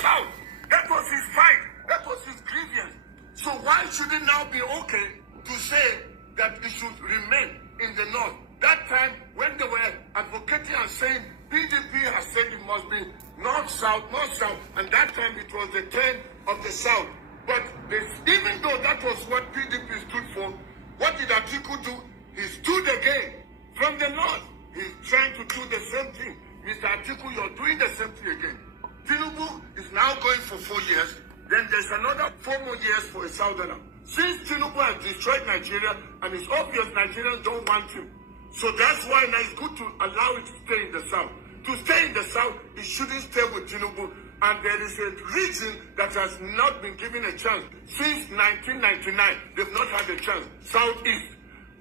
south. That was his fight. That was his grievance. So why should it now be okay to say that it should remain in the north? That time when they were advocating and saying PDP has said it must be north-south, and that time it was the turn of the south. But even though that was what PDP stood for, what did Atiku do? He stood again from the north. He's trying to do the same thing. Mr. Atiku, you're doing the same thing again. Tinubu is now going for 4 years. Then there's another 4 more years for a southerner. Since Tinubu has destroyed Nigeria, and it's obvious Nigerians don't want him. So that's why now it's good to allow it to stay in the south. To stay in the south, it shouldn't stay with Tinubu. And there is a region that has not been given a chance. Since 1999, they've not had a chance. Southeast.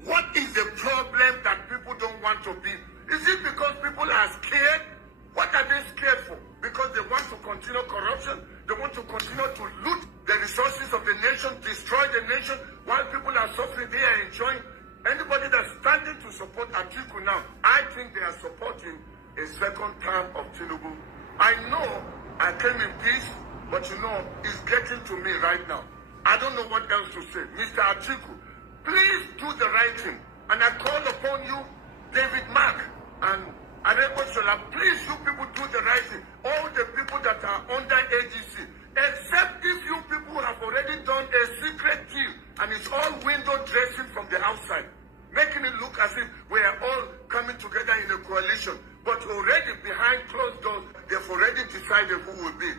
What is the problem that people don't want to be? Is it because people are scared? What are they scared for? Because they want to continue corruption? They want to continue to loot the resources of the nation, destroy the nation, while people are suffering, they are enjoying. Anybody that's standing to support Atiku now, I think they are supporting a second term of Tinubu. I know I came in peace, but it's getting to me right now. I don't know what else to say. Mr. Atiku, please do the right thing. And I call upon you, David Mark and Arebo Shola, please you people do the right thing. All the people that are under AGC, except if you people have already done a secret deal and it's all window dressing from the outside, making it look as if we are all coming together in a coalition. But already behind closed doors, they've already decided who will be.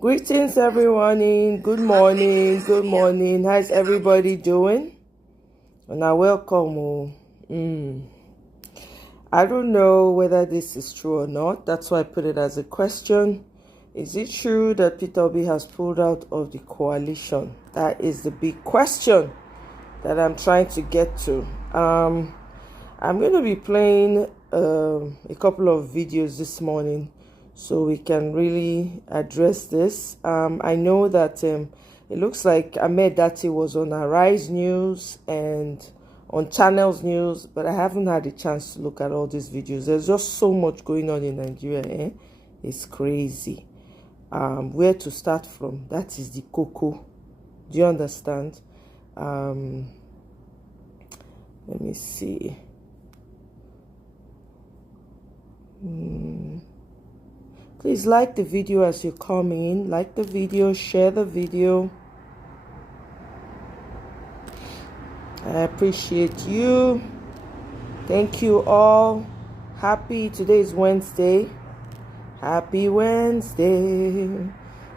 Greetings everyone. Good morning. How's everybody doing? And I welcome. I don't know whether this is true or not. That's why I put it as a question. Is it true that Peter Obi has pulled out of the coalition? That is the big question that I'm trying to get to. I'm going to be playing a couple of videos this morning so we can really address this. I know that it looks like Ahmed Dati was on Arise News and on Channels News, but I haven't had a chance to look at all these videos. There's just so much going on in Nigeria. It's crazy. Where to start from? That is the cocoa. Do you understand? Let me see. Please like the video as you come in. Like the video, share the video. I appreciate you. Thank you all. Today is Wednesday. Happy Wednesday.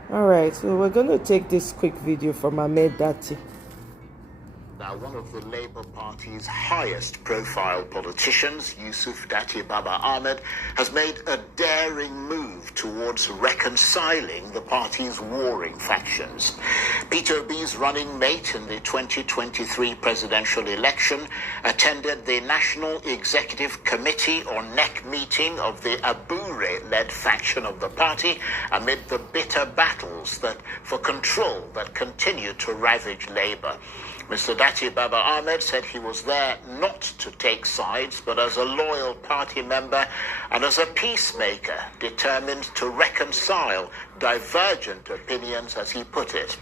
Alright, so we're going to take this quick video from Ahmed Dati. Now, one of the Labour Party's highest profile politicians, Yusuf Dati Baba Ahmed, has made a daring move towards reconciling the party's warring factions. Peter Obi's running mate in the 2023 presidential election attended the National Executive Committee or NEC meeting of the Abure-led faction of the party amid the bitter battles for control that continue to ravage Labour. Mr. Dati Baba Ahmed said he was there not to take sides, but as a loyal party member and as a peacemaker determined to reconcile divergent opinions, as he put it.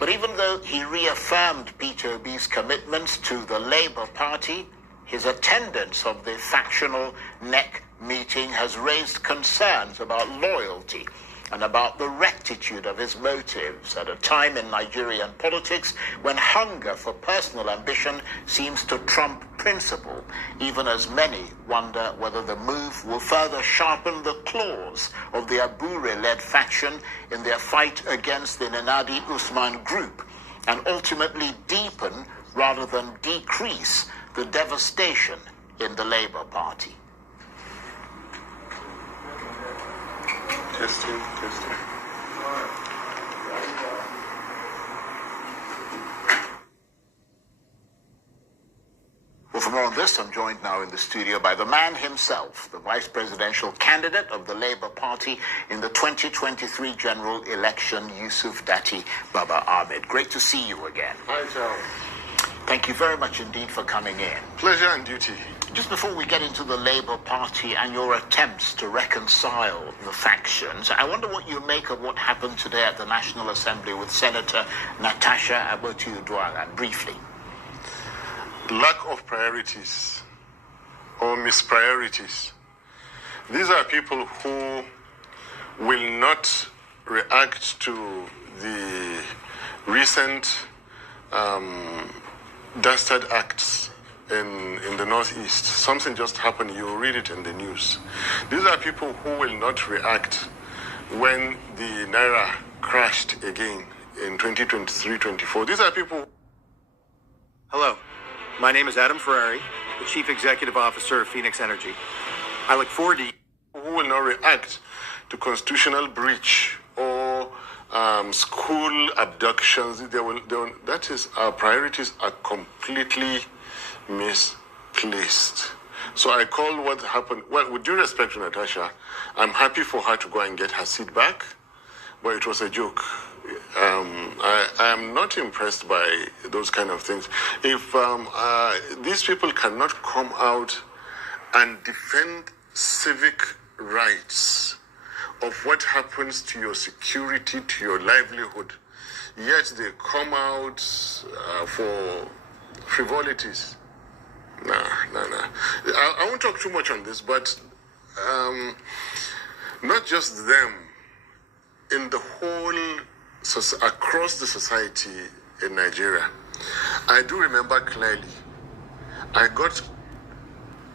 But even though he reaffirmed Peter Obi's commitments to the Labour Party, his attendance of the factional NEC meeting has raised concerns about loyalty and about the rectitude of his motives at a time in Nigerian politics when hunger for personal ambition seems to trump principle, even as many wonder whether the move will further sharpen the claws of the Abure-led faction in their fight against the Nenadi Usman group and ultimately deepen rather than decrease the devastation in the Labour Party. Testing. Well, for more on this, I'm joined now in the studio by the man himself, the vice presidential candidate of the Labour Party in the 2023 general election, Yusuf Dati Baba Ahmed. Great to see you again. Hi, Charles. Thank you very much indeed for coming in. Pleasure and duty. Just before we get into the Labour Party and your attempts to reconcile the factions, I wonder what you make of what happened today at the National Assembly with Senator Natasha Aboti-Uduaghan. Briefly. Lack of priorities or mispriorities. These are people who will not react to the recent dastard acts in the Northeast. Something just happened, you read it in the news. These are people who will not react when the Naira crashed again in 2023-24. These are people... Hello, my name is Adam Ferrari, the Chief Executive Officer of Phoenix Energy. I look forward to... who will not react to constitutional breach or school abductions. That is, our priorities are completely misplaced. So I call what happened, well, with due respect to Natasha, I'm happy for her to go and get her seat back, but it was a joke. I am not impressed by those kind of things. If these people cannot come out and defend civic rights of what happens to your security, to your livelihood, yet they come out for frivolities. No. I won't talk too much on this, but not just them, in the whole, across the society in Nigeria. I do remember clearly, I got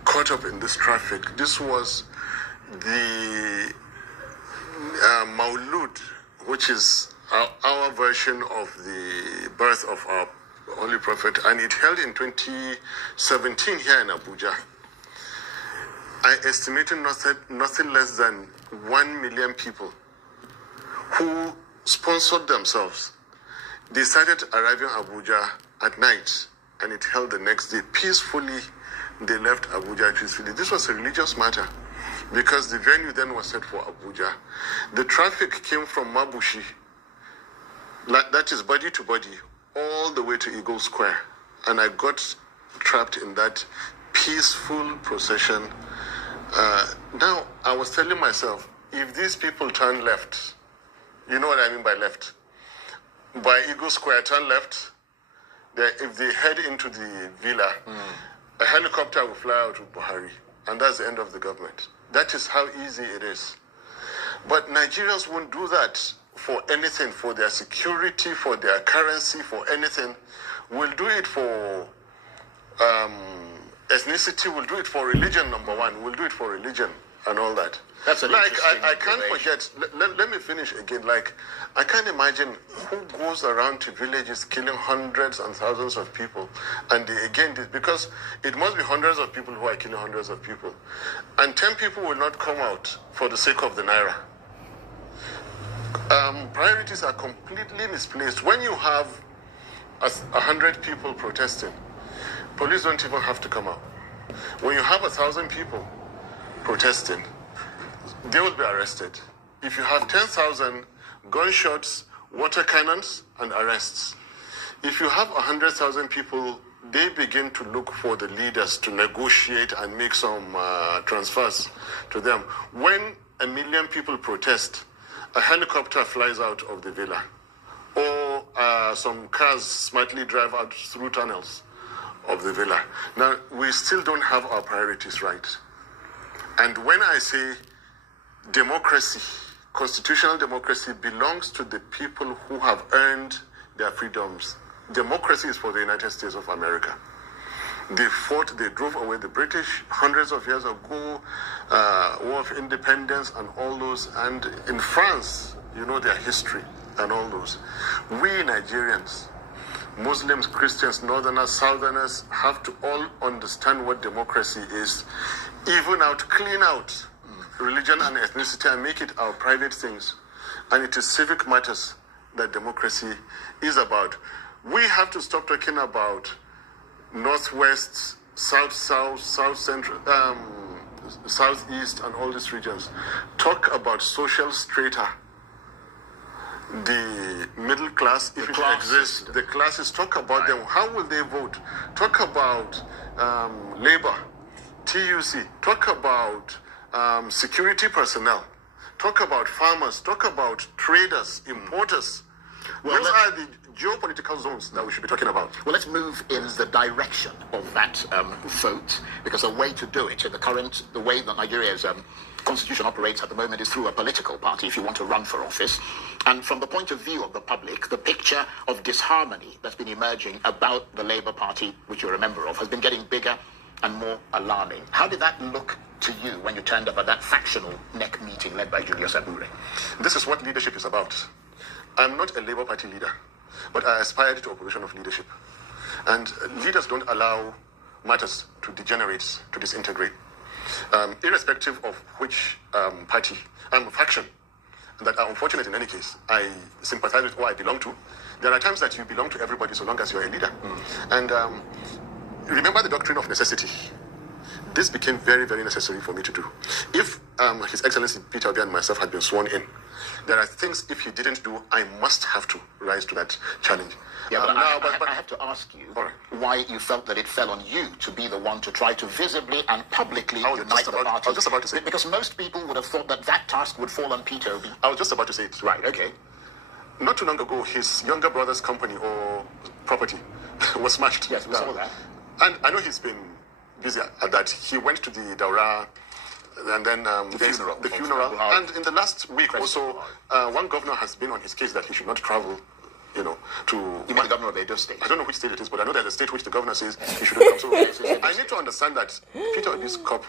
caught up in this traffic. This was the Maulud, which is our version of the birth of our Holy Prophet, and it held in 2017 here in Abuja. I estimated nothing less than 1 million people who sponsored themselves. They started arriving in Abuja at night, and it held the next day. Peacefully, they left Abuja peacefully. This was a religious matter, because the venue then was set for Abuja. The traffic came from Mabushi, that is body to body, all the way to Eagle Square. And I got trapped in that peaceful procession. Now, I was telling myself, if these people turn left, you know what I mean by left? By Eagle Square, turn left, if they head into the villa, a helicopter will fly out with Buhari, and that's the end of the government. That is how easy it is. But Nigerians won't do that for anything, for their security, for their currency, for anything. We'll do it for ethnicity, we'll do it for religion, number one. We'll do it for religion and all that. That's an interesting I can't forget, let me finish again. Like, I can't imagine who goes around to villages killing hundreds and thousands of people. And because it must be hundreds of people who are killing hundreds of people. And 10 people will not come out for the sake of the Naira. Priorities are completely misplaced. When you have 100 people protesting, police don't even have to come out. When you have 1,000 people protesting, they will be arrested. If you have 10,000 gunshots, water cannons, and arrests. If you have 100,000 people, they begin to look for the leaders to negotiate and make some transfers to them. When 1 million people protest, a helicopter flies out of the villa, or some cars smartly drive out through tunnels of the villa. Now, we still don't have our priorities right. And when I say democracy, constitutional democracy belongs to the people who have earned their freedoms. Democracy is for the United States of America. They fought, they drove away the British hundreds of years ago, War of Independence and all those. And in France, you know their history and all those. We Nigerians, Muslims, Christians, Northerners, Southerners, have to all understand what democracy is. Even out, clean out religion and ethnicity and make it our private things. And it is civic matters that democracy is about. We have to stop talking about Northwest, South-South, South-Central, Southeast, and all these regions. Talk about social strata. the middle class, if it exists, the classes, talk about them. How will they vote? Talk about labor, TUC, talk about security personnel, talk about farmers, talk about traders, importers. Those are the geopolitical zones that we should be talking about. Well, let's move in the direction of that vote, because the way to do it in the way that Nigeria's constitution operates at the moment is through a political party if you want to run for office. And from the point of view of the public, the picture of disharmony that's been emerging about the Labour Party, which you're a member of, has been getting bigger and more alarming. How did that look to you when you turned up at that factional NEC meeting led by Julius Abure? This is what leadership is about. I'm not a Labour Party leader, but I aspired to a position of leadership. And leaders don't allow matters to degenerate, to disintegrate. Irrespective of which party, faction that are unfortunate in any case, I sympathize with or I belong to. There are times that you belong to everybody so long as you're a leader. And remember the doctrine of necessity. This became very, very necessary for me to do. If His Excellency Peter Obi and myself had been sworn in, there are things, if he didn't do, I must have to rise to that challenge. Yeah, but I have to ask you why you felt that it fell on you to be the one to try to visibly and publicly unite the party. I was just about to say. Because most people would have thought that that task would fall on Peter Obi. I was just about to say it. Right, okay. Not too long ago, his younger brother's company or property was smashed. Yes, we saw that. And I know he's been busy at that. He went to the Daura and then the funeral. And in the last week also, one governor has been on his case that he should not travel, to... You mean the governor of Edo State? I don't know which state it is, but I know there's a state which the governor says he shouldn't come. So I need to understand that Peter Obi's cup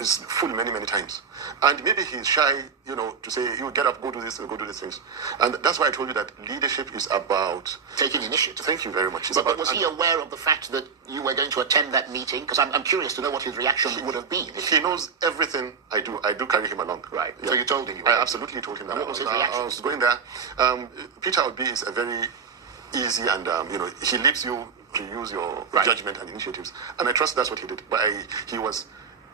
is full many, many times. And maybe he's shy, to say, he will get up, go do this, and go do these things. And that's why I told you that leadership is about... taking initiative. Thank you very much. But was he aware of the fact that you were going to attend that meeting? Because I'm curious to know what his reaction would have been. He knows everything I do. I do carry him along. Right. Yeah. So you told him? I absolutely told him that. And what was his reaction? I was going there. Peter Obi is a very easy and, he leaves you to use your judgment and initiatives. And I trust that's what he did. But he was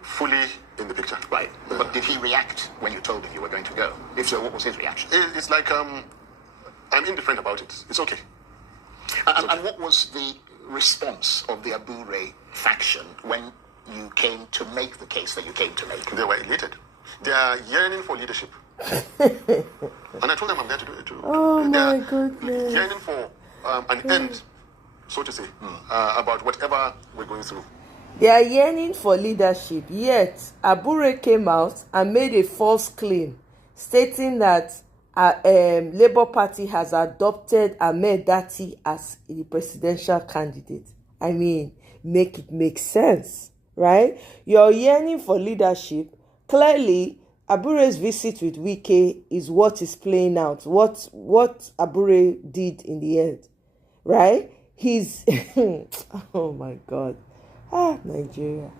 fully in the picture. Right. But did he react when you told him you were going to go? If so, what was his reaction? It's like, I'm indifferent about it. It's okay. And what was the response of the Abure faction when you came to make the case that you came to make? They were elated. They are yearning for leadership. And I told them I'm there to do it too. Oh my goodness. Yearning for an end, so to say, about whatever we're going through. They are yearning for leadership, yet Abure came out and made a false claim, stating that Labour Party has adopted Ahmed Dati as the presidential candidate. I mean, make it make sense, right? You're yearning for leadership. Clearly, Abure's visit with Wike is what is playing out. What Abure did in the end, right? He's oh my God. Nigeria.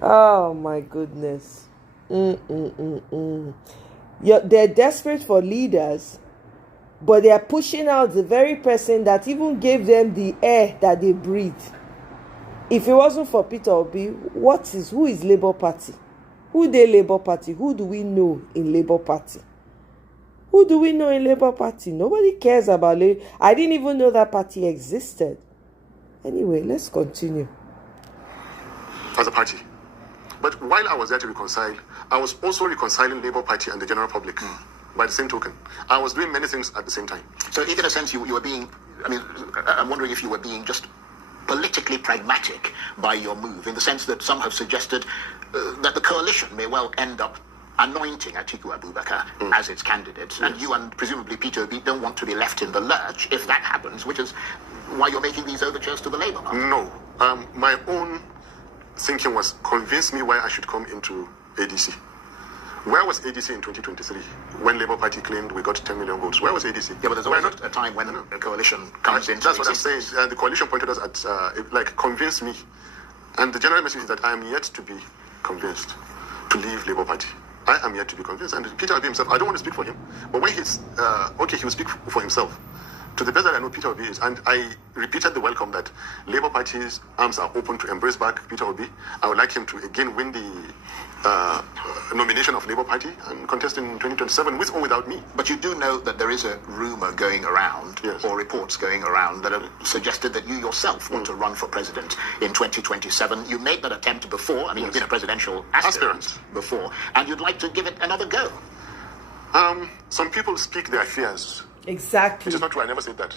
Oh my goodness. They're desperate for leaders, but they are pushing out the very person that even gave them the air that they breathe. If it wasn't for Peter Obi, who is Labour Party? Who they Labour Party? Who do we know in Labour Party? Who do we know in Labour Party? Nobody cares about Labour. I didn't even know that party existed. Anyway, let's continue. As a party. But while I was there to reconcile, I was also reconciling Labour Party and the general public by the same token. I was doing many things at the same time. So in a sense, you were being, I'm wondering if you were being just politically pragmatic by your move, in the sense that some have suggested that the coalition may well end up anointing Atiku Abubakar as its candidate. Yes. And you and presumably Peter Obi don't want to be left in the lurch if that happens, which is why you're making these overtures to the Labour Party. No. My own thinking was, convince me why I should come into ADC. Where was ADC in 2023 when Labour Party claimed we got 10 million votes? Where was ADC? Yeah, but there's always a time when a coalition comes into That's what I'm saying. The coalition pointed us at, convince me. And the general message is that I am yet to be convinced to leave Labour Party. I am yet to be convinced. And Peter Obi himself, I don't want to speak for him, but when he's, he will speak for himself. to the best that I know, Peter Obi is, and I repeated the welcome that Labour Party's arms are open to embrace back Peter Obi. I would like him to again win the nomination of Labour Party and contest in 2027 with or without me. But you do know that there is a rumour going around, Yes. or reports going around, that have suggested that you yourself want to run for president in 2027. You made that attempt before. I mean, you've been a presidential aspirant before, and you'd like to give it another go. Some people speak their fears. Exactly. It is not true. I never said that.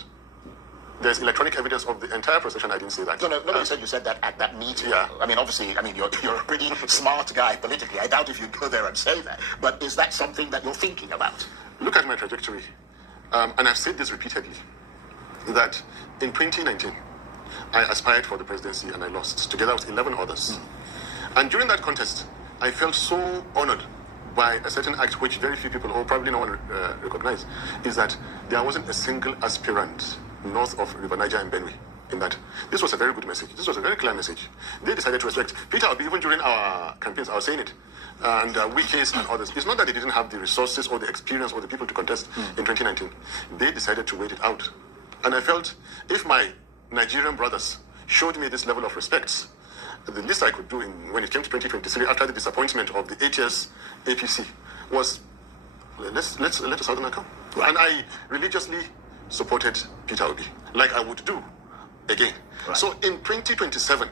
There's electronic evidence of the entire procession. I didn't say that. No, nobody said you said that at that meeting. Yeah. I mean, obviously, you're a pretty smart guy politically. I doubt if you go there and say that. But is that something that you're thinking about? Look at my trajectory. And I've said this repeatedly, that in 2019, I aspired for the presidency and I lost, together with 11 others. And during that contest, I felt so honored by a certain act which very few people, or probably no one recognize, is that there wasn't a single aspirant north of River Niger and Benue in that. This was a very good message. This was a very clear message. They decided to respect Peter Obi. Even during our campaigns, I was saying it, and Wikis and others. It's not that they didn't have the resources or the experience or the people to contest in 2019. They decided to wait it out. And I felt if my Nigerian brothers showed me this level of respect, the least I could do when it came to 2023, after the disappointment of the 8 years APC, was let the Southerner come. Right. And I religiously supported Peter Obi, like I would do again. Right. So in 2027,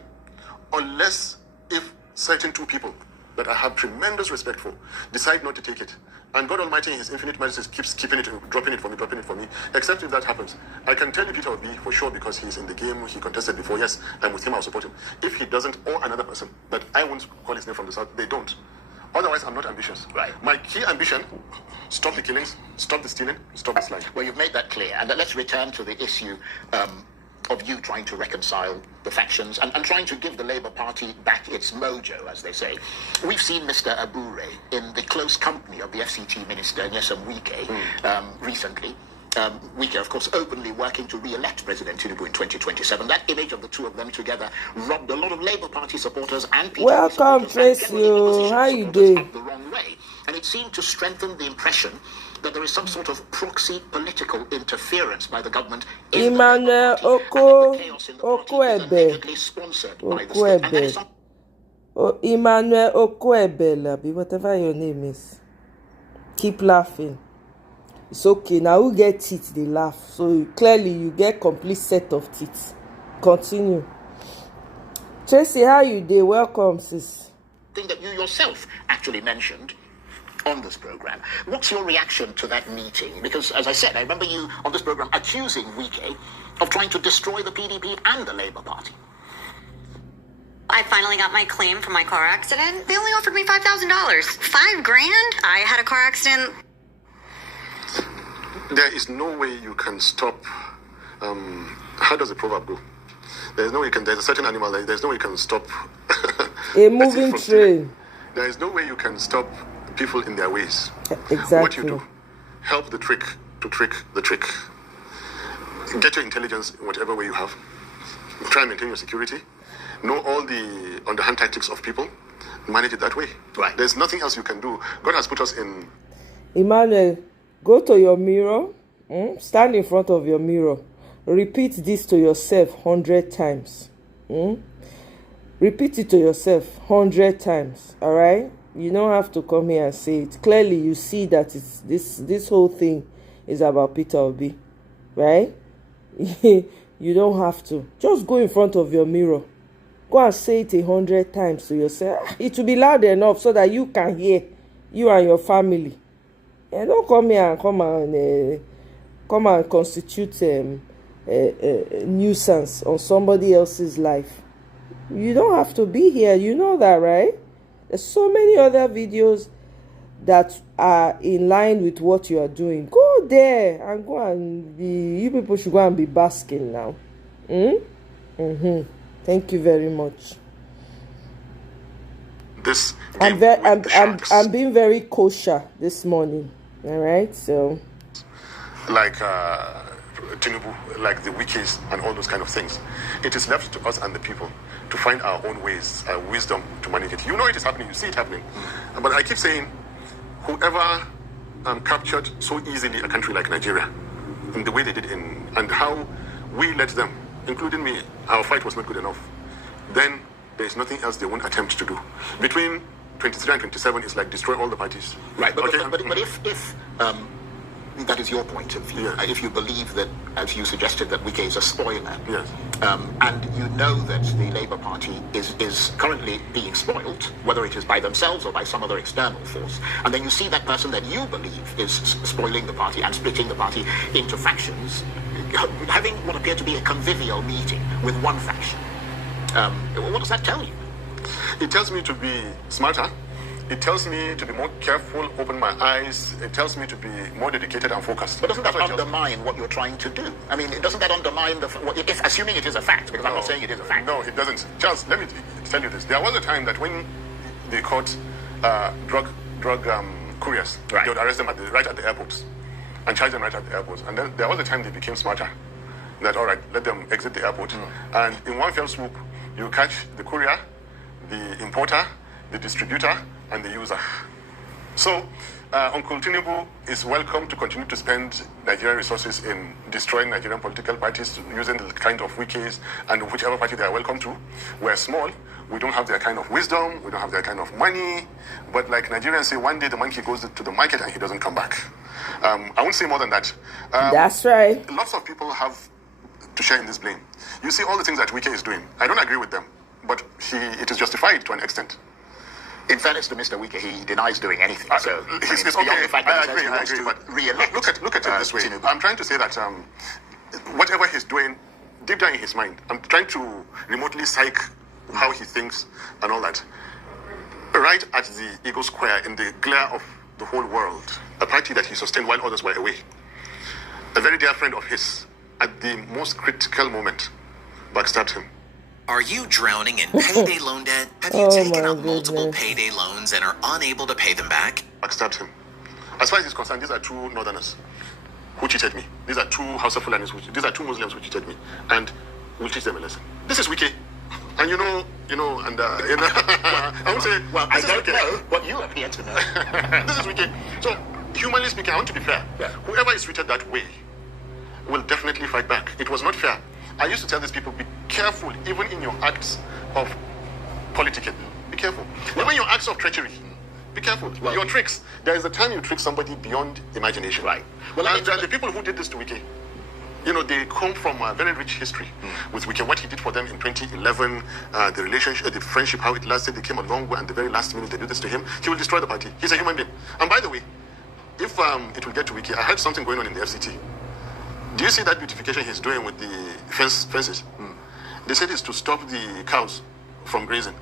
unless if certain two people that I have tremendous respect for decide not to take it, and God Almighty in His infinite mercy keeps keeping it and dropping it for me, except if that happens, I can tell you Peter Obi for sure, because he's in the game, he contested before, yes, I'm with him, I'll support him. If he doesn't, or another person, that I won't call his name from the south, they don't. Otherwise, I'm not ambitious. Right. My key ambition, stop the killings, stop the stealing, stop the lying. Well, you've made that clear. And let's return to the issue of you trying to reconcile the factions and trying to give the Labour Party back its mojo, as they say. We've seen Mr. Abure in the close company of the FCT Minister, Nyesom Wike, recently. Wike, of course, openly working to re-elect President Tinubu in 2027. That image of the two of them together robbed a lot of Labour Party supporters and people. Welcome, Tracy. How you doing? The wrong way, and it seemed to strengthen the impression that there is some sort of proxy political interference by the government in Emmanuel Okwebe. sponsored by the state. And that is Emmanuel Okwebe, whatever your name is. Keep laughing. It's okay. Now who get teeth, they laugh. So clearly you get complete set of teeth. Continue. Tracy, how you doing? Welcome, sis. thing that you yourself actually mentioned on this program. What's your reaction to that meeting? Because, as I said, I remember you on this program accusing Wike of trying to destroy the PDP and the Labour Party. I finally got my claim for my car accident. They only offered me $5,000. $5,000? I had a car accident. There is no way you can stop. How does the proverb go? There's no way you can. There's a certain animal. There's no way you can stop. A moving train. There is no way you can stop people in their ways. Exactly. What you do, help the trick to trick the trick. Get your intelligence in whatever way you have. Try and maintain your security. Know all the underhand tactics of people. Manage it that way. Right. There's nothing else you can do. God has put us in. Emmanuel, go to your mirror. Stand in front of your mirror. Repeat this to yourself 100 times. Repeat it to yourself 100 times. All right? You don't have to come here and say it. Clearly, you see that it's this whole thing is about Peter Obi, right? You don't have to. Just go in front of your mirror. Go and say it 100 times to yourself. It will be loud enough so that you can hear, you and your family. And don't come here and come and constitute a nuisance on somebody else's life. You don't have to be here. You know that, right? There's so many other videos that are in line with what you are doing. Go there and go and be. You people should go and be basking now. Thank you very much. This I'm being very kosher this morning. All right, so like Tinubu, like the Wikis and all those kind of things. It is left to us and the people to find our own ways, wisdom to manage it. You know it is happening. You see it happening. But I keep saying, whoever captured so easily a country like Nigeria in the way they did and how we let them, including me, our fight was not good enough, then there is nothing else they won't attempt to do. Between 23 and 27 is like destroy all the parties. Right, but, okay? but if that is your point of view, Yes. if you believe that, as you suggested, that Wike is a spoiler, Yes. and you know that the Labour Party is currently being spoiled, whether it is by themselves or by some other external force, and then you see that person that you believe is spoiling the party and splitting the party into factions, having what appeared to be a convivial meeting with one faction, what does that tell you? It tells me to be smarter. It tells me to be more careful, open my eyes. It tells me to be more dedicated and focused. But doesn't that That's what it tells me. undermine what you're trying to do? I mean, doesn't that undermine if assuming it is a fact? Because I'm not saying it is a fact. No, it doesn't. Charles, let me tell you this. There was a time that when they caught drug couriers, Right. they would arrest them right at the airports and charge them right at the airports. And then there was a time they became smarter. That, all right, let them exit the airport. And in one fell swoop, you catch the courier, the importer, the distributor, and the user. So, Uncle Tinubu is welcome to continue to spend Nigerian resources in destroying Nigerian political parties using the kind of wikis and whichever party they are welcome to. We're small. We don't have their kind of wisdom. We don't have their kind of money. But like Nigerians say, one day the monkey goes to the market and he doesn't come back. I won't say more than that. That's right. Lots of people have to share in this blame. You see all the things that Wike is doing. I don't agree with them, but it is justified to an extent. In fairness to Mr. Wike, he denies doing anything. So It's beyond okay. the fact that I he says he agree, wants to but re-elect look at it this way. Tinubu. I'm trying to say that whatever he's doing, deep down in his mind, I'm trying to remotely psych how he thinks and all that. Right at the Eagle Square, in the glare of the whole world, a party that he sustained while others were away, a very dear friend of his, at the most critical moment, backstabbed him. Are you drowning in payday loan debt? Have you Oh taken my out multiple goodness. payday loans and are unable to pay them back? Backstabbed him. As far as he's concerned, these are two northerners who cheated me. These are two House of Fulanis. These are two Muslims who cheated me, and we'll teach them a lesson. This is Wike, and I won't say. Well, I this is don't Wike. know, but you appear to know. This is Wike. So, humanly speaking, I want to be fair. Yeah. Whoever is treated that way will definitely fight back. It was not fair. I used to tell these people, be careful, even in your acts of politicking. Be careful. Even your acts of treachery. Be careful. Well, your tricks. There is a time you trick somebody beyond imagination. Right. Well, And the people who did this to Wike, they come from a very rich history with Wike. What he did for them in 2011, the relationship, the friendship, how it lasted. They came a long way, and the very last minute they do this to him. He will destroy the party. He's a human being. And by the way, if it will get to Wike, I heard something going on in the FCT. Do you see that beautification he's doing with the fences? They said it's to stop the cows from grazing.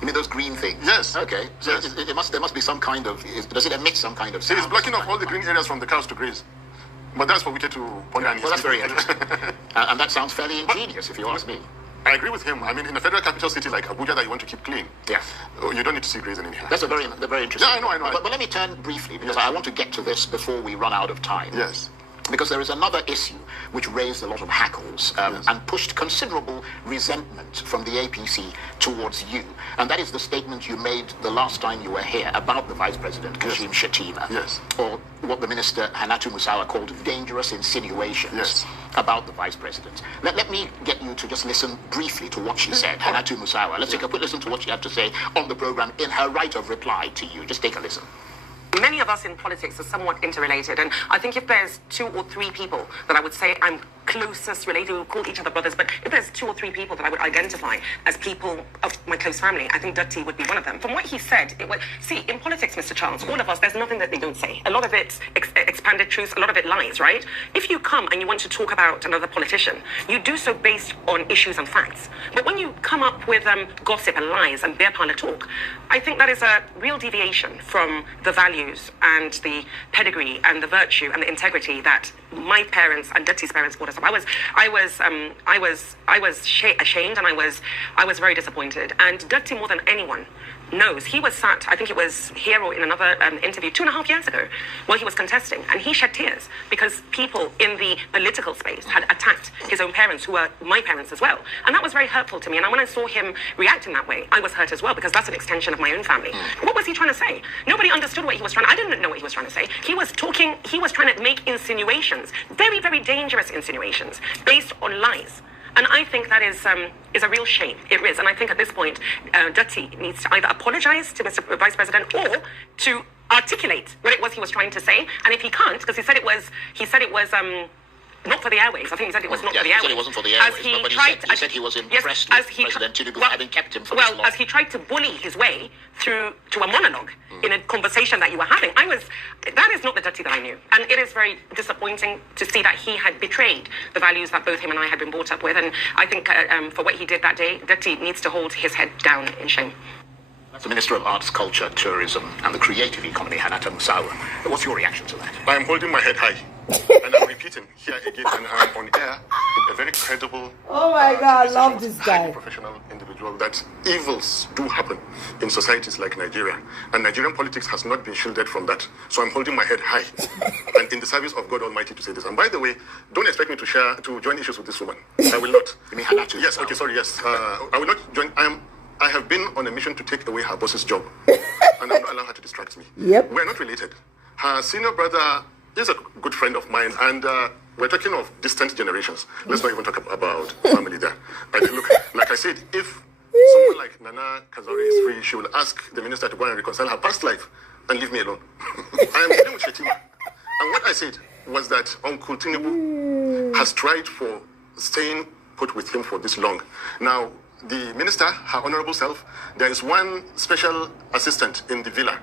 You mean those green things? Yes. Okay. So Yes. there must be some kind of. Does it emit some kind of So sound? he's blocking off all the green areas from the cows to graze. But that's for Wike to ponder. Well, that's very interesting. And that sounds fairly ingenious, if you ask me. I agree with him. I mean, in a federal capital city like Abuja that you want to keep clean, Yes. you don't need to see grazing in here. That's very interesting. Yeah, I know. But let me turn briefly, because I want to get to this before we run out of time. Yes. Because there is another issue which raised a lot of hackles and pushed considerable resentment from the APC towards you. And that is the statement you made the last time you were here about the Vice President, Kashim Shettima. Yes. Or what the Minister, Hannatu Musawa, called dangerous insinuations Yes. about the Vice President. Let me get you to just listen briefly to what she said, Hannatu Musawa. Let's take a quick listen to what she had to say on the program in her right of reply to you. Just take a listen. Many of us in politics are somewhat interrelated, and I think if there's 2 or 3 people that I would say I'm closest related, we call each other brothers, but if there's 2 or 3 people that I would identify as people of my close family, I think Dutty would be one of them. From what he said, see, in politics, Mr. Charles, all of us, there's nothing that they don't say. A lot of it's expanded truths, a lot of it lies, right? If you come and you want to talk about another politician, you do so based on issues and facts. But when you come up with gossip and lies and beer parlor talk, I think that is a real deviation from the values and the pedigree and the virtue and the integrity that my parents and Dutty's parents brought us up. I was ashamed, and I was very disappointed. And Dutty, more than anyone, knows, he was sat, I think it was here or in another interview 2.5 years ago, while he was contesting, and he shed tears because people in the political space had attacked his own parents, who were my parents as well. And that was very hurtful to me. And when I saw him react in that way, I was hurt as well, because that's an extension of my own family. What was he trying to say? Nobody understood what he was trying to, I didn't know what he was trying to say. He was trying to make insinuations, very, very dangerous insinuations, based on lies. And I think that is a real shame. It is. And I think at this point, Dutty needs to either apologize to Mr. Vice President or to articulate what it was he was trying to say. And if he can't, because he said it was not for the airwaves. I think he said it was not for the airwaves. He said it wasn't for the airwaves, but he said he was impressed with President Tinubu having kept him for this long. As he tried to bully his way through to a monologue in a conversation that you were having, that is not the Dutty that I knew. And it is very disappointing to see that he had betrayed the values that both him and I had been brought up with. And I think for what he did that day, Dutty needs to hold his head down in shame. The Minister of Arts, Culture, Tourism and the Creative Economy, Hannata Musawa. What's your reaction to that? I am holding my head high. And I'm repeating here again, and I'm on air with a very credible, oh my God, I love this guy, professional individual, that evils do happen in societies like Nigeria, and Nigerian politics has not been shielded from that. So I'm holding my head high and in the service of God Almighty to say this. And by the way, don't expect me to join issues with this woman. I will not. You mean Hannata? Yes. Okay. Sorry. Yes. I will not join. I have been on a mission to take away her boss's job, and I'm not allowing her to distract me. Yep. We're not related. Her senior brother is a good friend of mine, and we're talking of distant generations. Let's not even talk about family there. Look, like I said, if someone like Nana Kazori is free, she will ask the minister to go and reconcile her past life and leave me alone. I am dealing with Shetima. And what I said was that Uncle Tinubu has tried for staying put with him for this long. Now, the minister, her honorable self, there is one special assistant in the villa.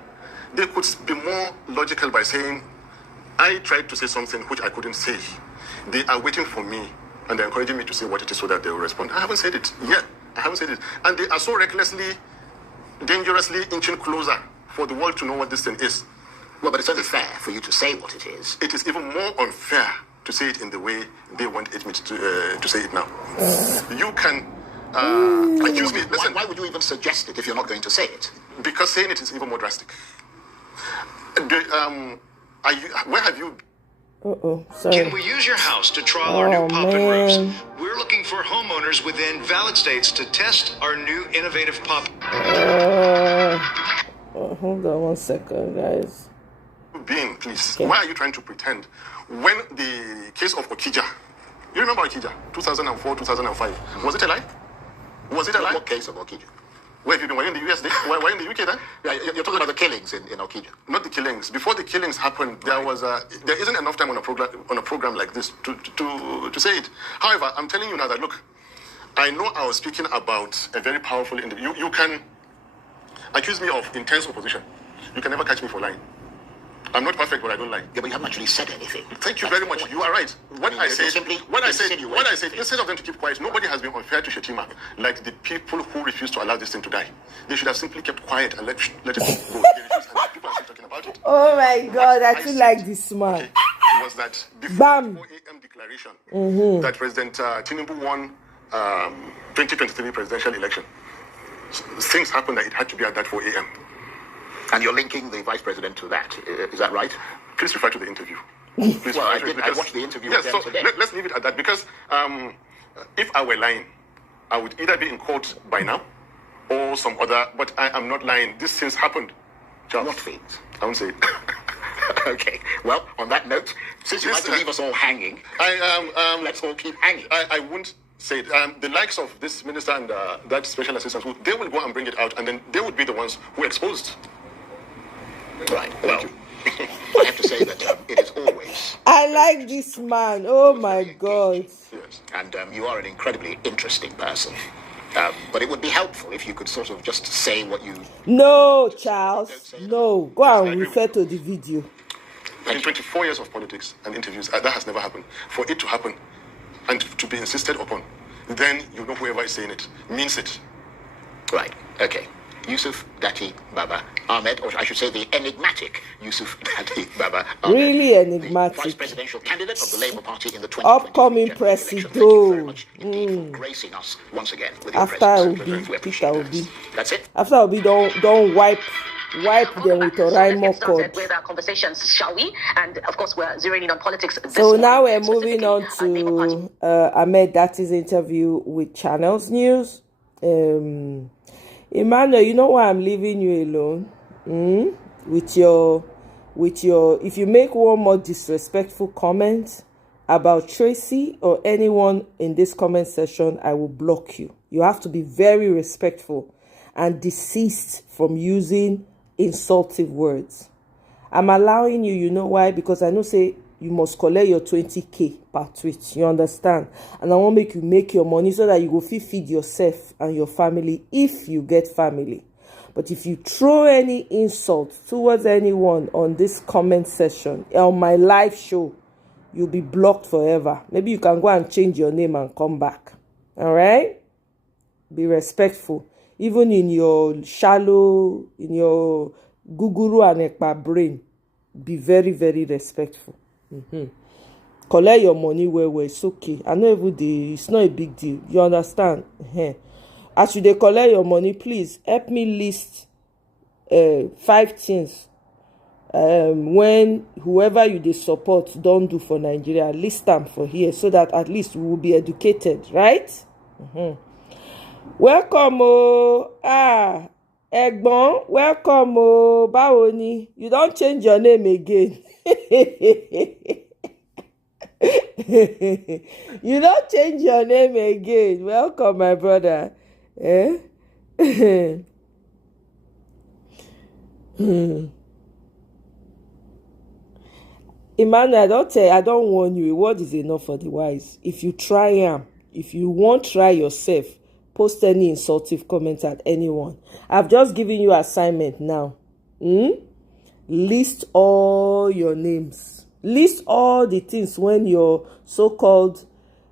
They could be more logical by saying, I tried to say something which I couldn't say. They are waiting for me, and they're encouraging me to say what it is so that they will respond. I haven't said it yet. I haven't said it. And they are so recklessly, dangerously inching closer for the world to know what this thing is. Well, but it's only fair for you to say what it is. It is even more unfair to say it in the way they want me to say it now. You can accuse me. Listen, why would you even suggest it if you're not going to say it? Because saying it is even more drastic. Where have you? Sorry. Can we use your house to trial our new pop-in roofs? We're looking for homeowners within valid states to test our new innovative pop. Hold on 1 second, guys. Please. Okay. Why are you trying to pretend? When the case of Okija, you remember Okija, 2004, 2005, was it a lie? Was it a lie? What case of Okija? Where have you been? Were you in the US then? Were you in the UK then? Yeah, you're talking about the killings in Okija. Not the killings. Before the killings happened, there isn't enough time on a program like this to say it. However, I'm telling you now that, look, I know I was speaking about a very powerful individual. You can accuse me of intense opposition. You can never catch me for lying. I'm not perfect, but I don't lie. Yeah, but you haven't actually said anything. Thank you very much. You are right. What I said, instead of them to keep quiet, nobody has been unfair to Shetima, like the people who refuse to allow this thing to die. They should have simply kept quiet and let it go. And people are still talking about it. Oh my God, I feel like this man. Okay, was that before the 4 a.m. declaration that President Tinubu won 2023 presidential election. Things happened that it had to be at that 4 a.m. And you're linking the vice president to that. Is that right? Please refer to the interview. I watched the interview with them today. Let's leave it at that, because if I were lying, I would either be in court by now or some other, but I am not lying. These things happened. Charles. What things? I won't say it. Okay. Well, on that note, since you like to leave us all hanging, let's all keep hanging. I won't say it. The likes of this minister and that special assistant, they will go and bring it out, and then they would be the ones who exposed. Right. Well, I have to say that it is always. I like this man. Oh my God. Yes. And you are an incredibly interesting person. But it would be helpful if you could sort of just say what you. No, Charles. No. Go and refer to the video. In 24 years of politics and interviews, that has never happened. For it to happen and to be insisted upon, then you know whoever is saying it means it. Right. Okay. Yusuf Dati Baba Ahmed, or I should say the enigmatic Yusuf Dati Baba Ahmed. Really enigmatic. The vice presidential candidate of the Labour Party in the 2023 upcoming general election. president. Thank you very much indeed for gracing us once again with your After presence. Obi, We Peter appreciate Obi. that. That's it. After Obi, don't wipe them with a Let's rhyme get started code. with our conversations, shall we? And of course, we're zeroing in on politics. So now we're moving on to Ahmed Dati's interview with Channels News. Emmanuel, you know why I'm leaving you alone? With your, if you make one more disrespectful comment about Tracy or anyone in this comment section, I will block you. You have to be very respectful and desist from using insultive words. I'm allowing you, you know why? Because I know say you must collect your 20k per tweet. You understand? And I want to make you make your money so that you go feed yourself and your family if you get family. But if you throw any insult towards anyone on this comment section, on my live show, you'll be blocked forever. Maybe you can go and change your name and come back. All right? Be respectful. Even in your shallow, in your guguru and ekpa brain, be very, very respectful. Collect your money well, it's okay. I know every day, it's not a big deal. You understand? As you dey collect your money, please help me list 5 things when whoever you dey support don't do for Nigeria. List them for here so that at least we will be educated, right? Welcome, Egbon, welcome, báwo ni? You don't change your name again. You don't change your name again. Welcome, my brother. Emmanuel, I don't warn you. A word is enough for the wise. If you try if you won't try yourself, post any insultive comment at anyone. I've just given you assignment now. List all your names. List all the things when your so-called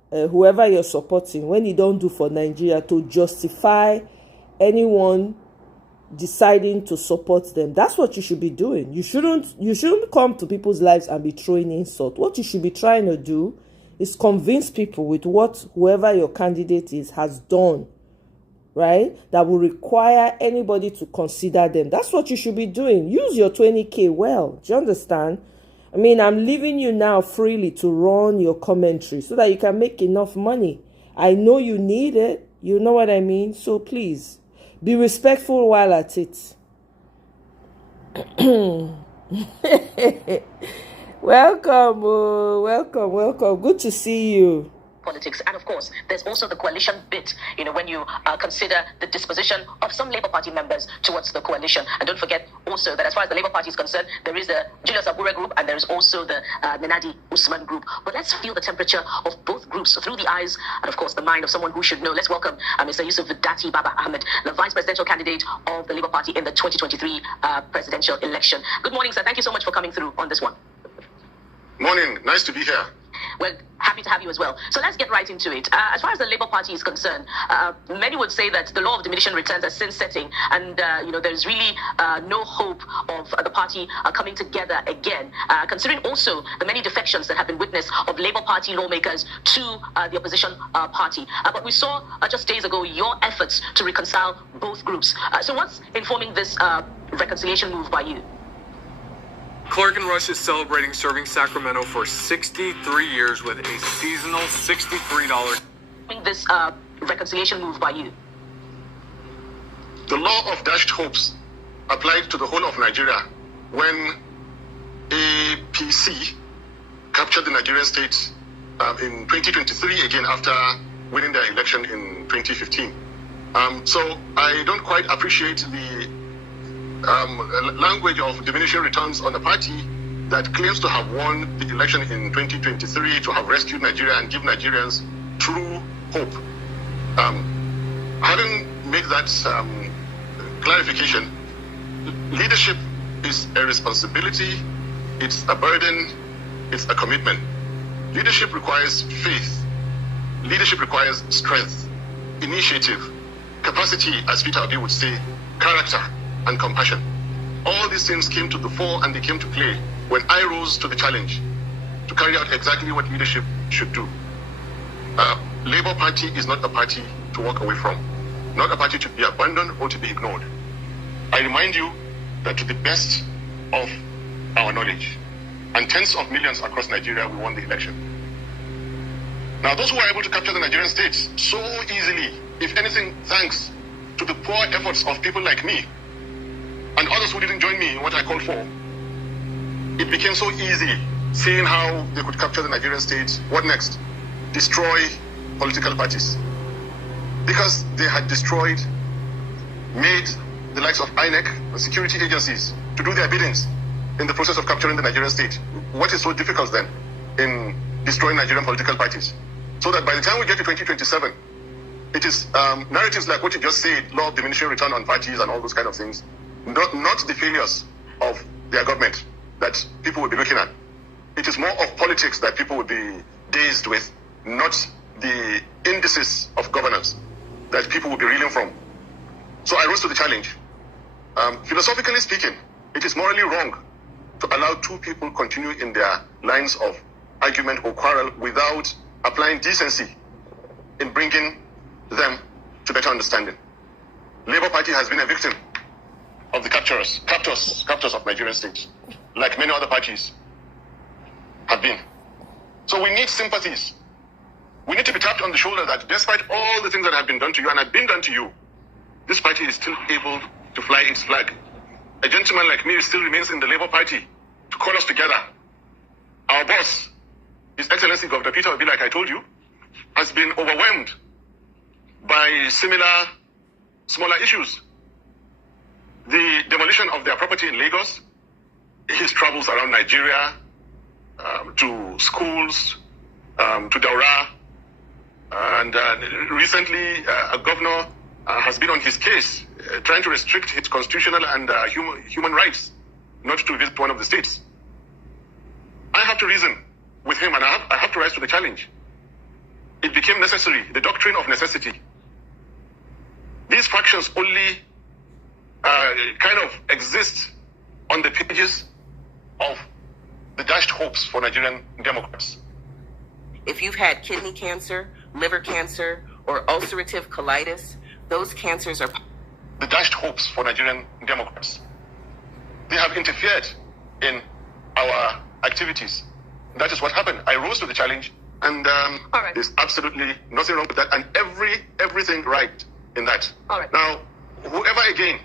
whoever you're supporting, when you don't do for Nigeria to justify anyone deciding to support them. That's what you should be doing. You shouldn't come to people's lives and be throwing insult. What you should be trying to do is convince people with what whoever your candidate is has done, right? That will require anybody to consider them. That's what you should be doing. Use your 20k well. Do you understand? I mean, I'm leaving you now freely to run your commentary so that you can make enough money. I know you need it. You know what I mean? So please, be respectful while at it. Welcome, welcome. Good to see you. Politics. And of course, there's also the coalition bit, when you consider the disposition of some Labour Party members towards the coalition. And don't forget also that as far as the Labour Party is concerned, there is the Julius Abure group and there is also the Nenadi Usman group. But let's feel the temperature of both groups through the eyes and, of course, the mind of someone who should know. Let's welcome Mr. Yusuf Dati Baba Ahmed, the vice presidential candidate of the Labour Party in the 2023 presidential election. Good morning, sir. Thank you so much for coming through on this one. Morning. Nice to be here. We're happy to have you as well. So let's get right into it. As far as the Labour Party is concerned, many would say that the law of diminishing returns has since setting, and there's really no hope of the party coming together again. Considering also the many defections that have been witnessed of Labour Party lawmakers to the opposition party. But we saw just days ago your efforts to reconcile both groups. So what's informing this reconciliation move by you? Clark and Rush is celebrating serving Sacramento for 63 years with a seasonal $63. This reconciliation move by you. The law of dashed hopes applied to the whole of Nigeria when APC captured the Nigerian state in 2023, again after winning their election in 2015. So I don't quite appreciate the language of diminishing returns on a party that claims to have won the election in 2023, to have rescued Nigeria and give Nigerians true hope. Having made that clarification, leadership is a responsibility, it's a burden, it's a commitment. Leadership requires faith, leadership requires strength, initiative, capacity, as Peter Obi would say, character and compassion. All these things came to the fore and they came to play when I rose to the challenge to carry out exactly what leadership should do. Labour Party is not a party to walk away from, not a party to be abandoned or to be ignored. I remind you that to the best of our knowledge, and tens of millions across Nigeria, we won the election. Now, those who were able to capture the Nigerian state so easily, if anything, thanks to the poor efforts of people like me and others who didn't join me in what I called for, it became so easy seeing how they could capture the Nigerian state. What next? Destroy political parties. Because they had destroyed, made the likes of INEC and security agencies to do their biddings in the process of capturing the Nigerian state. What is so difficult then in destroying Nigerian political parties? So that by the time we get to 2027, it is narratives like what you just said, law of diminishing return on parties and all those kind of things, not the failures of their government that people will be looking at. It is more of politics that people will be dazed with, not the indices of governance that people will be reeling from. So I rose to the challenge. Philosophically speaking, it is morally wrong to allow two people continue in their lines of argument or quarrel without applying decency in bringing them to better understanding. Labour Party has been a victim of the captors of Nigerian states, like many other parties have been. So we need sympathies. We need to be tapped on the shoulder that despite all the things that have been done to you and have been done to you, this party is still able to fly its flag. A gentleman like me still remains in the Labour Party to call us together. Our boss, His Excellency Governor Peter Obi, like I told you, has been overwhelmed by smaller issues. The demolition of their property in Lagos, his travels around Nigeria, to schools, to Daura, and recently a governor has been on his case, trying to restrict his constitutional and human rights not to visit one of the states. I have to reason with him, and I have to rise to the challenge. It became necessary, the doctrine of necessity. These factions only kind of exist on the pages of the dashed hopes for Nigerian Democrats. If you've had kidney cancer, liver cancer, or ulcerative colitis, those cancers are the dashed hopes for Nigerian Democrats. They have interfered in our activities. That is what happened. I rose to the challenge, and there's absolutely nothing wrong with that, and everything right in that. All right. Now, whoever again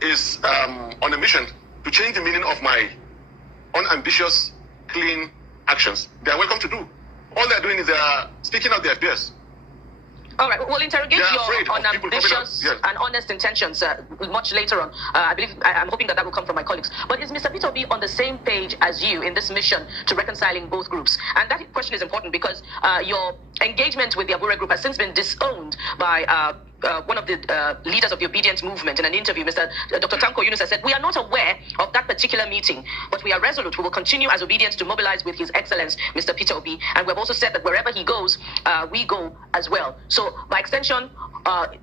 is on a mission to change the meaning of my unambitious, clean actions, they are welcome to do. All they are doing is they are speaking out their fears. All right, we'll interrogate your unambitious and honest intentions much later on. I'm hoping that will come from my colleagues. But is Mr. Peter Obi on the same page as you in this mission to reconciling both groups? And that question is important because your engagement with the Abure group has since been disowned by one of the leaders of the obedience movement. In an interview, Dr. Tanko Yunus has said, "We are not aware of that particular meeting, but we are resolute. We will continue as obedience to mobilize with His Excellence, Mr. Peter Obi. And we've also said that wherever he goes, we go as well." So by extension,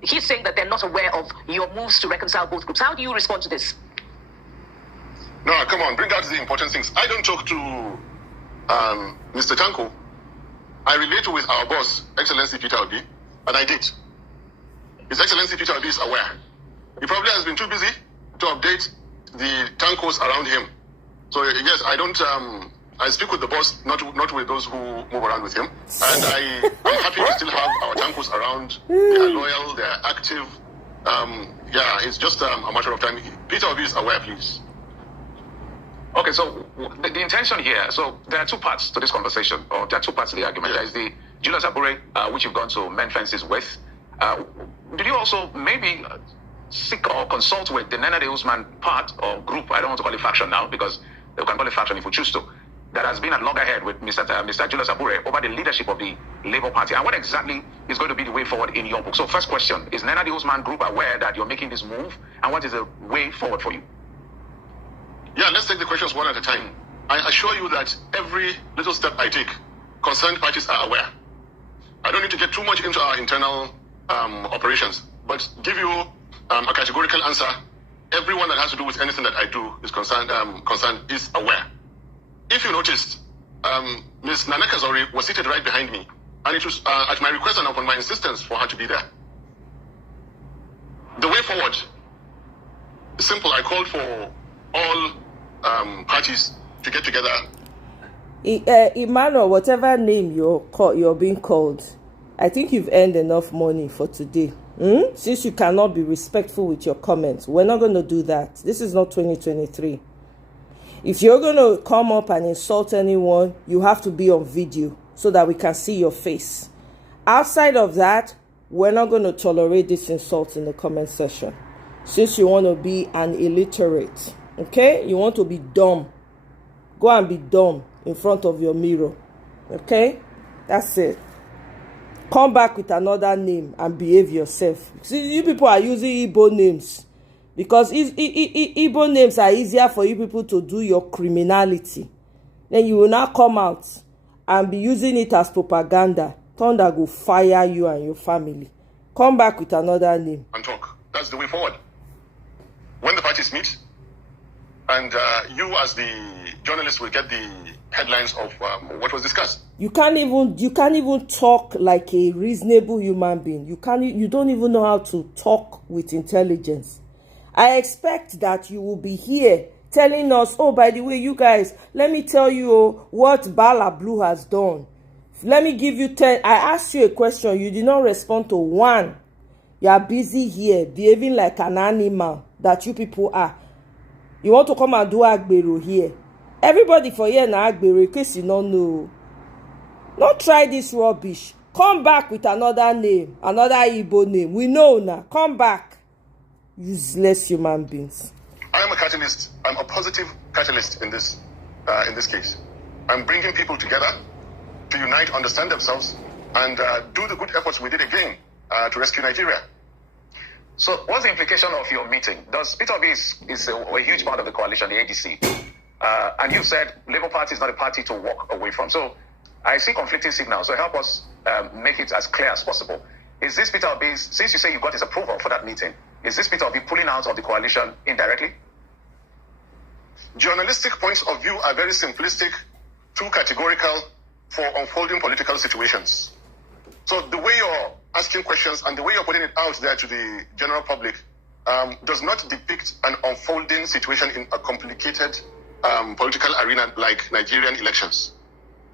he's saying that they're not aware of your moves to reconcile both groups. How do you respond to this? No, come on, bring out the important things. I don't talk to Mr. Tanko. I relate with our boss, Excellency Peter Obi, and I did. His Excellency Peter Obi is aware. He probably has been too busy to update the Tankos around him. So yes, I don't. I speak with the boss, not with those who move around with him. And I'm happy to still have our Tankos around. They are loyal, they are active. It's just a matter of time. Peter Obi is aware, please. Okay, so the intention here, so there are two parts to this conversation, or there are two parts to the argument. Yes. There is the Julius Abure, which you've gone to mend fences with. Did you also maybe seek or consult with the Nana de Usman part or group? I don't want to call it faction now because we can call it faction if we choose to. That has been at loggerhead with Mr. Julius Abure over the leadership of the Labour Party. And what exactly is going to be the way forward in your book? So first question, is Nana de Usman group aware that you're making this move? And what is the way forward for you? Yeah, let's take the questions one at a time. I assure you that every little step I take, concerned parties are aware. I don't need to get too much into our internal operations. but give you a categorical answer. Everyone that has to do with anything that I do is concerned is aware. If you noticed, Ms. Naneka Zori was seated right behind me, and it was at my request and upon my insistence for her to be there. The way forward is simple. I called for all parties to get together. Emmanuel, whatever name you're being called, I think you've earned enough money for today. Since you cannot be respectful with your comments, we're not going to do that. This is not 2023. If you're going to come up and insult anyone, you have to be on video so that we can see your face. Outside of that, we're not going to tolerate this insult in the comment section. Since you want to be an illiterate, okay? You want to be dumb. Go and be dumb in front of your mirror, okay? That's it. Come back with another name and behave yourself. See, you people are using Igbo names because Igbo names are easier for you people to do your criminality. Then you will now come out and be using it as propaganda. Thunder will fire you and your family. Come back with another name. And talk. That's the way forward. When the parties meet, and you as the journalist will get the headlines of what was discussed. You can't even talk like a reasonable human being. You don't even know how to talk with intelligence. I expect that you will be here telling us, oh, by the way, you guys, let me tell you what Bala Blue has done. Let me give you 10. I asked you a question. You did not respond to one. You are busy here behaving like an animal that you people are. You want to come and do Agbero here. Everybody for here na Agbero, in case you don't know. Not try this rubbish. Come back with another name, another Igbo name. We know now. Come back. Useless human beings. I am a catalyst. I'm a positive catalyst in this case. I'm bringing people together to unite, understand themselves, and do the good efforts we did again to rescue Nigeria. So what's the implication of your meeting? Does Peter Obi is a huge part of the coalition, the ADC, and you've said Labour Party is not a party to walk away from. So I see conflicting signals. So help us make it as clear as possible. Is this Peter Obi, since you say you got his approval for that meeting, is this Peter Obi pulling out of the coalition indirectly? Journalistic points of view are very simplistic, too categorical for unfolding political situations. So the way you're asking questions and the way you're putting it out there to the general public does not depict an unfolding situation in a complicated political arena like Nigerian elections.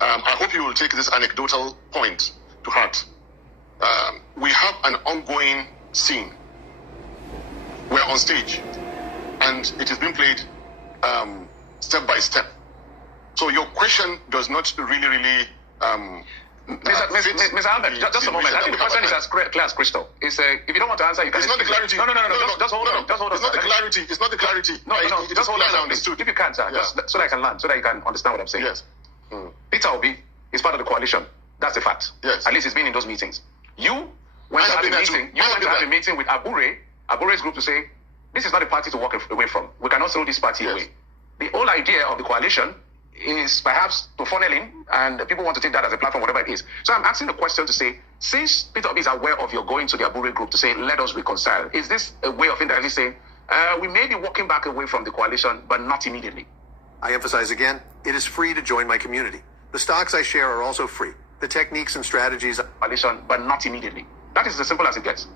I hope you will take this anecdotal point to heart. We have an ongoing scene. We're on stage and it is being played step by step. So your question does not really Mr. Ahmed, just a moment. I think the question is as clear as crystal. If you don't want to answer, you can. It's not the clarity. No. Just hold on. It's not the clarity. It's not the clarity. No. Just hold on. Understood. If you can, sir, just so that I can learn, so that you can understand what I'm saying. Yes. Peter Obi is part of the coalition. That's a fact. Yes. At least he's been in those meetings. You went to have a meeting with Abure's group to say this is not a party to walk away from. We cannot throw this party away. The whole idea of the coalition is perhaps to funnel in, and people want to take that as a platform, whatever it is. So I'm asking the question to say, since Peter Obi is aware of your going to the Abure group to say, let us reconcile, is this a way of indirectly saying, we may be walking back away from the coalition, but not immediately? I emphasize again, it is free to join my community. The stocks I share are also free. The techniques and strategies... Coalition, but not immediately. That is as simple as it gets.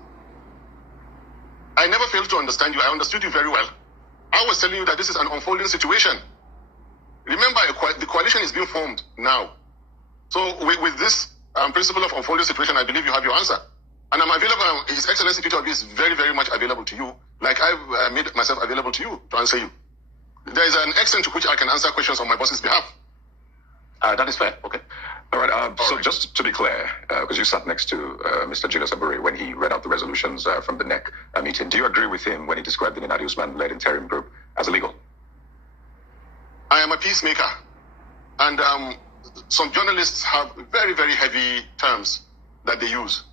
I never failed to understand you. I understood you very well. I was telling you that this is an unfolding situation. Remember, the coalition is being formed now. So with this principle of unfolding situation, I believe you have your answer. And I'm available. His Excellency Peter Obi is very, very much available to you, like I've made myself available to you to answer you. There is an extent to which I can answer questions on my boss's behalf. That is fair. Okay. All right. So just to be clear, because you sat next to Mr. Julius Abure when he read out the resolutions from the NEC meeting, do you agree with him when he described the Nadi Usman-led interim group as illegal? I am a peacemaker, and some journalists have very, very heavy terms that they use.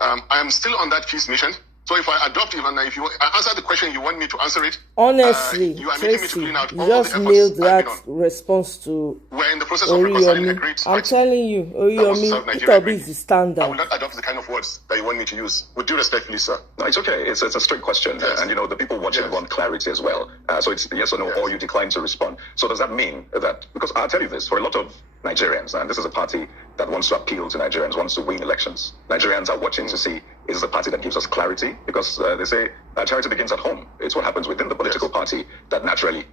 I am still on that peace mission, So if I adopt it, and if you answer the question you want me to answer it, honestly, you are Tracy, making me to clean out you all just the efforts nailed I've that been on. response to We're in the process of reconciling a great I'm fight telling you, that was to serve Oriyomi, Nigeria Peter Obi is the greatly. I standard. will not adopt the kind of words that you want me to use. With due respect, please, sir. No, it's okay. It's a straight question. Yes. And, the people watching want clarity as well. So it's yes or no, or you decline to respond. So does that mean that, because I'll tell you this, for a lot of Nigerians, and this is a party that wants to appeal to Nigerians, wants to win elections. Nigerians are watching to see, is this a party that gives us clarity? Because they say charity begins at home. It's what happens within the political party that naturally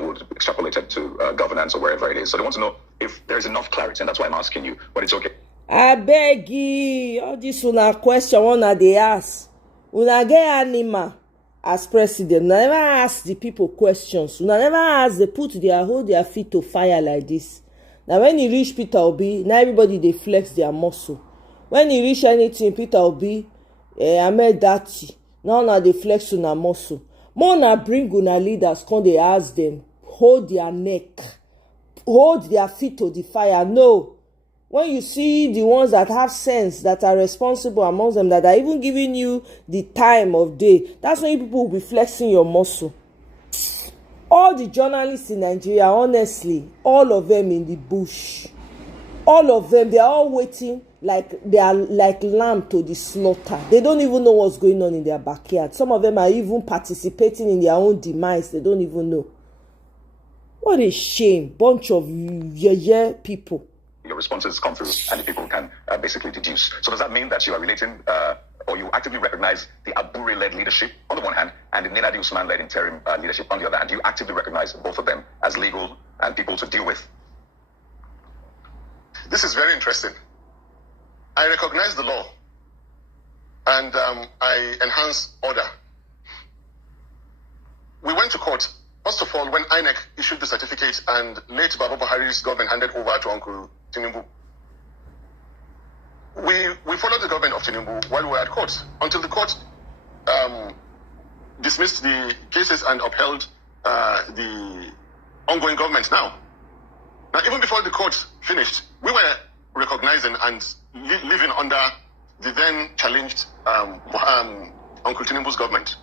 would extrapolate it to governance or wherever it is. So they want to know if there is enough clarity, and that's why I'm asking you, but it's okay. I beg you, all this una question una dey ask. Una get animal as president. Una never ask the people questions. Una never ask they hold their feet to fire like this. Now when he reach Peter Obi, now everybody they flex their muscle. When he reach anything, Peter Obi, Ahmed Dati, now they flex una muscle. More na bring una leaders, come they ask them, hold their neck, hold their feet to the fire. No. When you see the ones that have sense, that are responsible amongst them, that are even giving you the time of day, that's when people will be flexing your muscle. All the journalists in Nigeria, honestly, all of them in the bush, all of them, they are all waiting like they are like lamb to the slaughter. They don't even know what's going on in their backyard. Some of them are even participating in their own demise. They don't even know. What a shame. Bunch of people. Your responses come through and the people can basically deduce. So does that mean that you are relating or you actively recognize the Abure-led leadership on the one hand and the Nenadi Usman-led interim leadership on the other hand? Do you actively recognize both of them as legal and people to deal with? This is very interesting. I recognize the law and I enhance order. We went to court. First of all, when INEC issued the certificate and late Baba Buhari's government handed over to Uncle Tinubu, we followed the government of Tinubu while we were at court until the court dismissed the cases and upheld the ongoing government now. Now, even before the court finished, we were recognizing and living under the then challenged Uncle Tinubu's government.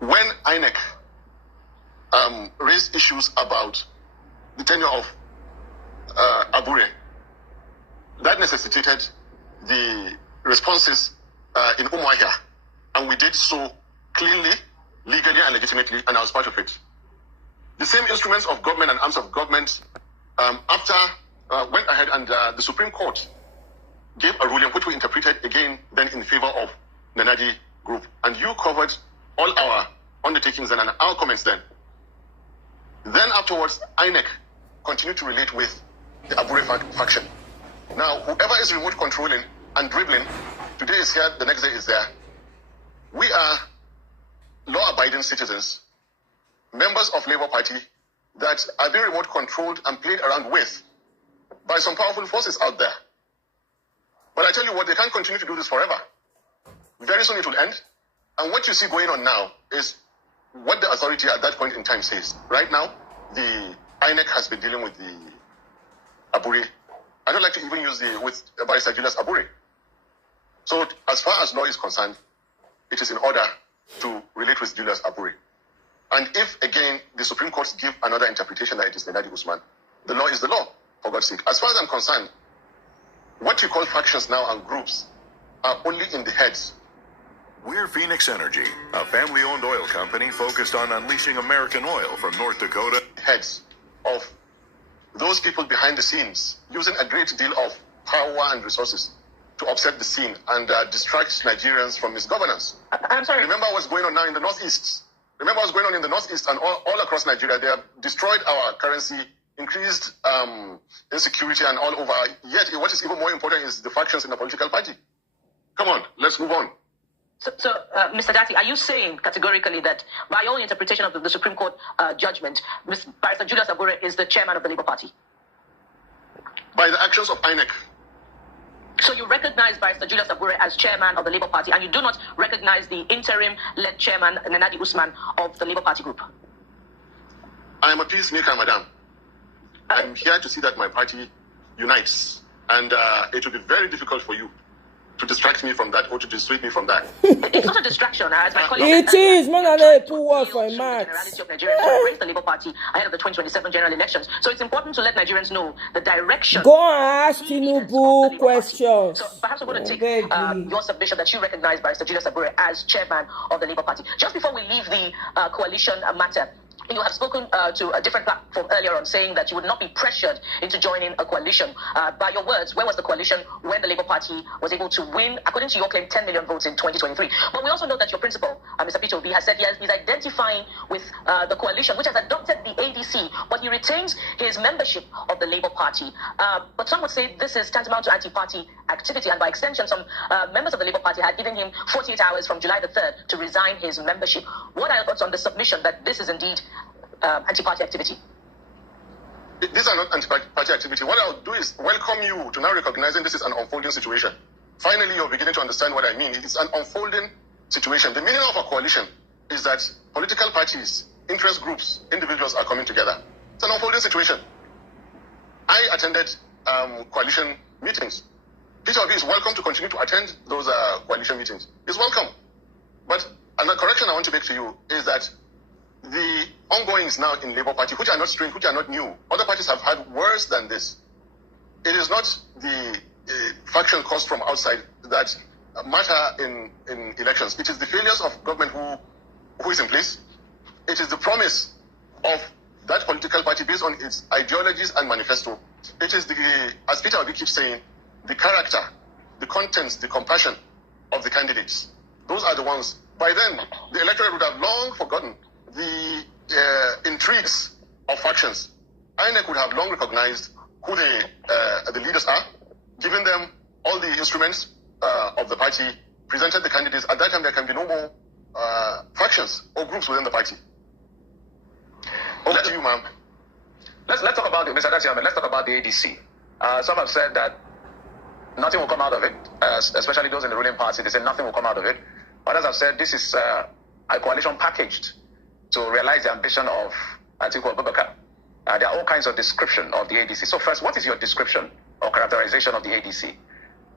When INEC raised issues about the tenure of Abure, that necessitated the responses in Umuahia, and we did so cleanly, legally, and legitimately, and I was part of it. The same instruments of government and arms of government went ahead and the Supreme Court gave a ruling which we interpreted again then in favor of the Nenadi group, and you covered all our undertakings and our comments then. Then afterwards, INEC continued to relate with the Abure faction. Now, whoever is remote controlling and dribbling, today is here, the next day is there. We are law-abiding citizens, members of Labour Party that are being remote controlled and played around with by some powerful forces out there. But I tell you what, they can't continue to do this forever. Very soon it will end. And what you see going on now is what the authority at that point in time says. Right now, the INEC has been dealing with the Abure. I don't like to even use with Barrister Julius Abure. So as far as law is concerned, it is in order to relate with Julius Abure. And if, again, the Supreme Court give another interpretation that it is Nenadi Usman, the law is the law, for God's sake. As far as I'm concerned, what you call factions now and groups are only in the heads. We're Phoenix Energy, a family-owned oil company focused on unleashing American oil from North Dakota. Heads of those people behind the scenes using a great deal of power and resources to upset the scene and distract Nigerians from misgovernance. I'm sorry. Remember what's going on now in the Northeast. Remember what's going on in the Northeast and all across Nigeria. They have destroyed our currency, increased insecurity and all over. Yet what is even more important is the factions in the political party. Come on, let's move on. So Mr. Dati, are you saying categorically that by your interpretation of the Supreme Court judgment, Barrister Julius Abure is the chairman of the Labour Party? By the actions of INEC. So you recognize Barrister Julius Abure as chairman of the Labour Party, and you do not recognize the interim-led chairman, Nenadi Usman, of the Labour Party group? I am a peacemaker, madam. I'm here to see that my party unites, and it will be very difficult for you to distract me from that or to dissuade me from that. It's not a distraction, as my colleague. It is. Man, I put word for a match. Generality of Nigerians to embrace the Labour Party ahead of the 2027 general elections. So it's important to let Nigerians know the direction. Go and ask Tinubu questions. So perhaps we're going to take your submission that you recognize Barrister Julius Abure as chairman of the Labour Party. Just before we leave the coalition matter, you have spoken to a different platform earlier on, saying that you would not be pressured into joining a coalition. By your words, where was the coalition when the Labour Party was able to win, according to your claim, 10 million votes in 2023? But we also know that your principal, Mr. Peter Obi, has said he's identifying with the coalition, which has adopted the ADC, but he retains his membership of the Labour Party. But some would say this is tantamount to anti-party activity, and by extension, some members of the Labour Party had given him 48 hours from July the 3rd to resign his membership. What are your thoughts on the submission that this is indeed anti-party activity? These are not anti-party activity. What I'll do is welcome you to now recognizing this is an unfolding situation. Finally, you're beginning to understand what I mean. It's an unfolding situation. The meaning of a coalition is that political parties, interest groups, individuals are coming together. It's an unfolding situation. I attended coalition meetings. Peter Obi is welcome to continue to attend those coalition meetings. He's welcome. But another correction I want to make to you is that the ongoings now in Labour Party, which are not strange, which are not new, other parties have had worse than this. It is not the faction caused from outside that matter in elections. It is the failures of government who is in place. It is the promise of that political party based on its ideologies and manifesto. It is as Peter Obi keeps saying, the character, the contents, the compassion of the candidates. Those are the ones. By then, the electorate would have long forgotten the intrigues of factions. INEC would have long recognized who the leaders are, given them all the instruments of the party, presented the candidates. At that time, there can be no more factions or groups within the party. Over to you, ma'am. Let's talk about Mr. Daciaman. Let's talk about the ADC. Some have said that nothing will come out of it, especially those in the ruling party. They said nothing will come out of it. Others have said this is a coalition packaged to realize the ambition of Atiku Abubakar. There are all kinds of description of the ADC. So first, what is your description or characterization of the ADC?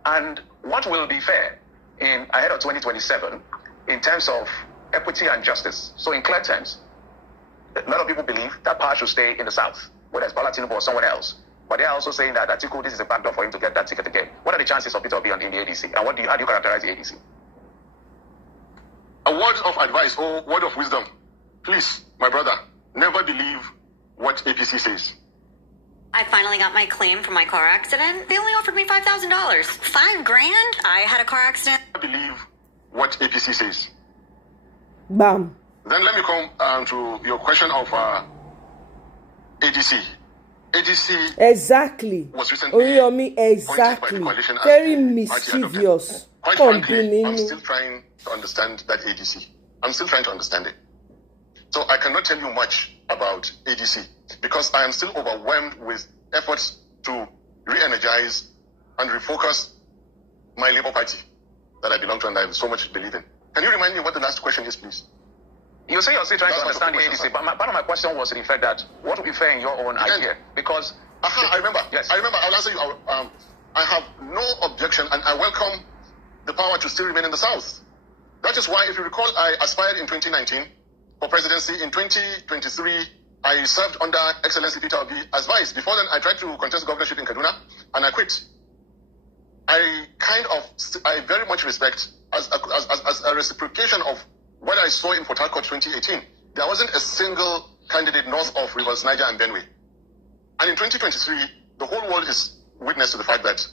And what will be fair ahead of 2027 in terms of equity and justice? So in clear terms, a lot of people believe that power should stay in the South, whether it's Bola Tinubu or someone else. But they are also saying that Atiku, this is a backdoor for him to get that ticket again. What are the chances of Peter Obi in the ADC? And how do you characterize the ADC? A word of advice or word of wisdom. Please, my brother, never believe what APC says. I finally got my claim from my car accident. They only offered me $5,000. $5,000? I had a car accident. Never believe what APC says. Bam. Then let me come to your question of ADC. ADC exactly. Was recently exactly. Very mischievous. Quite frankly, I'm still trying to understand that ADC. I'm still trying to understand it. So I cannot tell you much about ADC because I am still overwhelmed with efforts to re-energize and refocus my Labour Party that I belong to and I so much believe in. Can you remind me what the last question is, please? You say you're still trying to understand the ADC, but part of my question was to the fact that what would be fair in your own idea? Because... I remember. Yes. I remember. I'll answer you. I have no objection and I welcome the power to still remain in the South. That is why, if you recall, I aspired in 2019 for presidency. In 2023, I served under Excellency Peter Obi as vice. Before then, I tried to contest governorship in Kaduna, and I quit. I very much respect, as a reciprocation of what I saw in Port Harcourt 2018. There wasn't a single candidate north of Rivers, Niger, and Benue. And in 2023, the whole world is witness to the fact that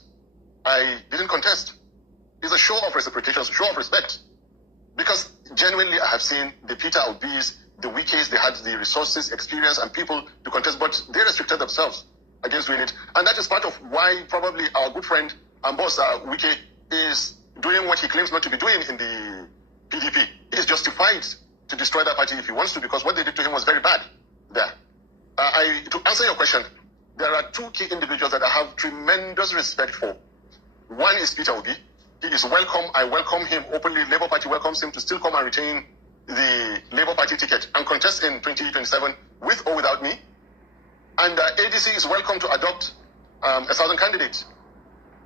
I didn't contest. It's a show of reciprocation, a show of respect. Because genuinely, I have seen the Peter Obis, the Wikis, they had the resources, experience, and people to contest, but they restricted themselves against doing it. And that is part of why probably our good friend and boss, Wiki, is doing what he claims not to be doing in the PDP. He is justified to destroy that party if he wants to, because what they did to him was very bad there. To answer your question, there are two key individuals that I have tremendous respect for. One is Peter Obi. He is welcome. I welcome him openly. Labour Party welcomes him to still come and retain the Labour Party ticket and contest in 2027 with or without me. And ADC is welcome to adopt a southern candidate.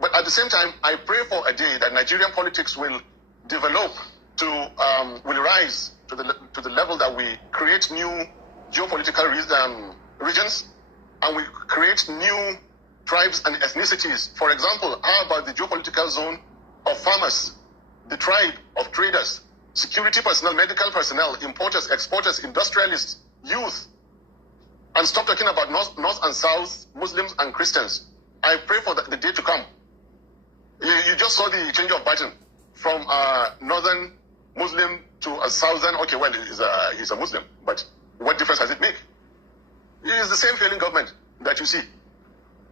But at the same time, I pray for a day that Nigerian politics will develop will rise to the level that we create new geopolitical regions, and we create new tribes and ethnicities. For example, how about the geopolitical zone of farmers, the tribe of traders, security personnel, medical personnel, importers, exporters, industrialists, youth, and stop talking about North and South, Muslims and Christians. I pray for the day to come. You just saw the change of pattern from a northern Muslim to a southern. Okay, well, he's a Muslim, but what difference does it make? It is the same failing government that you see.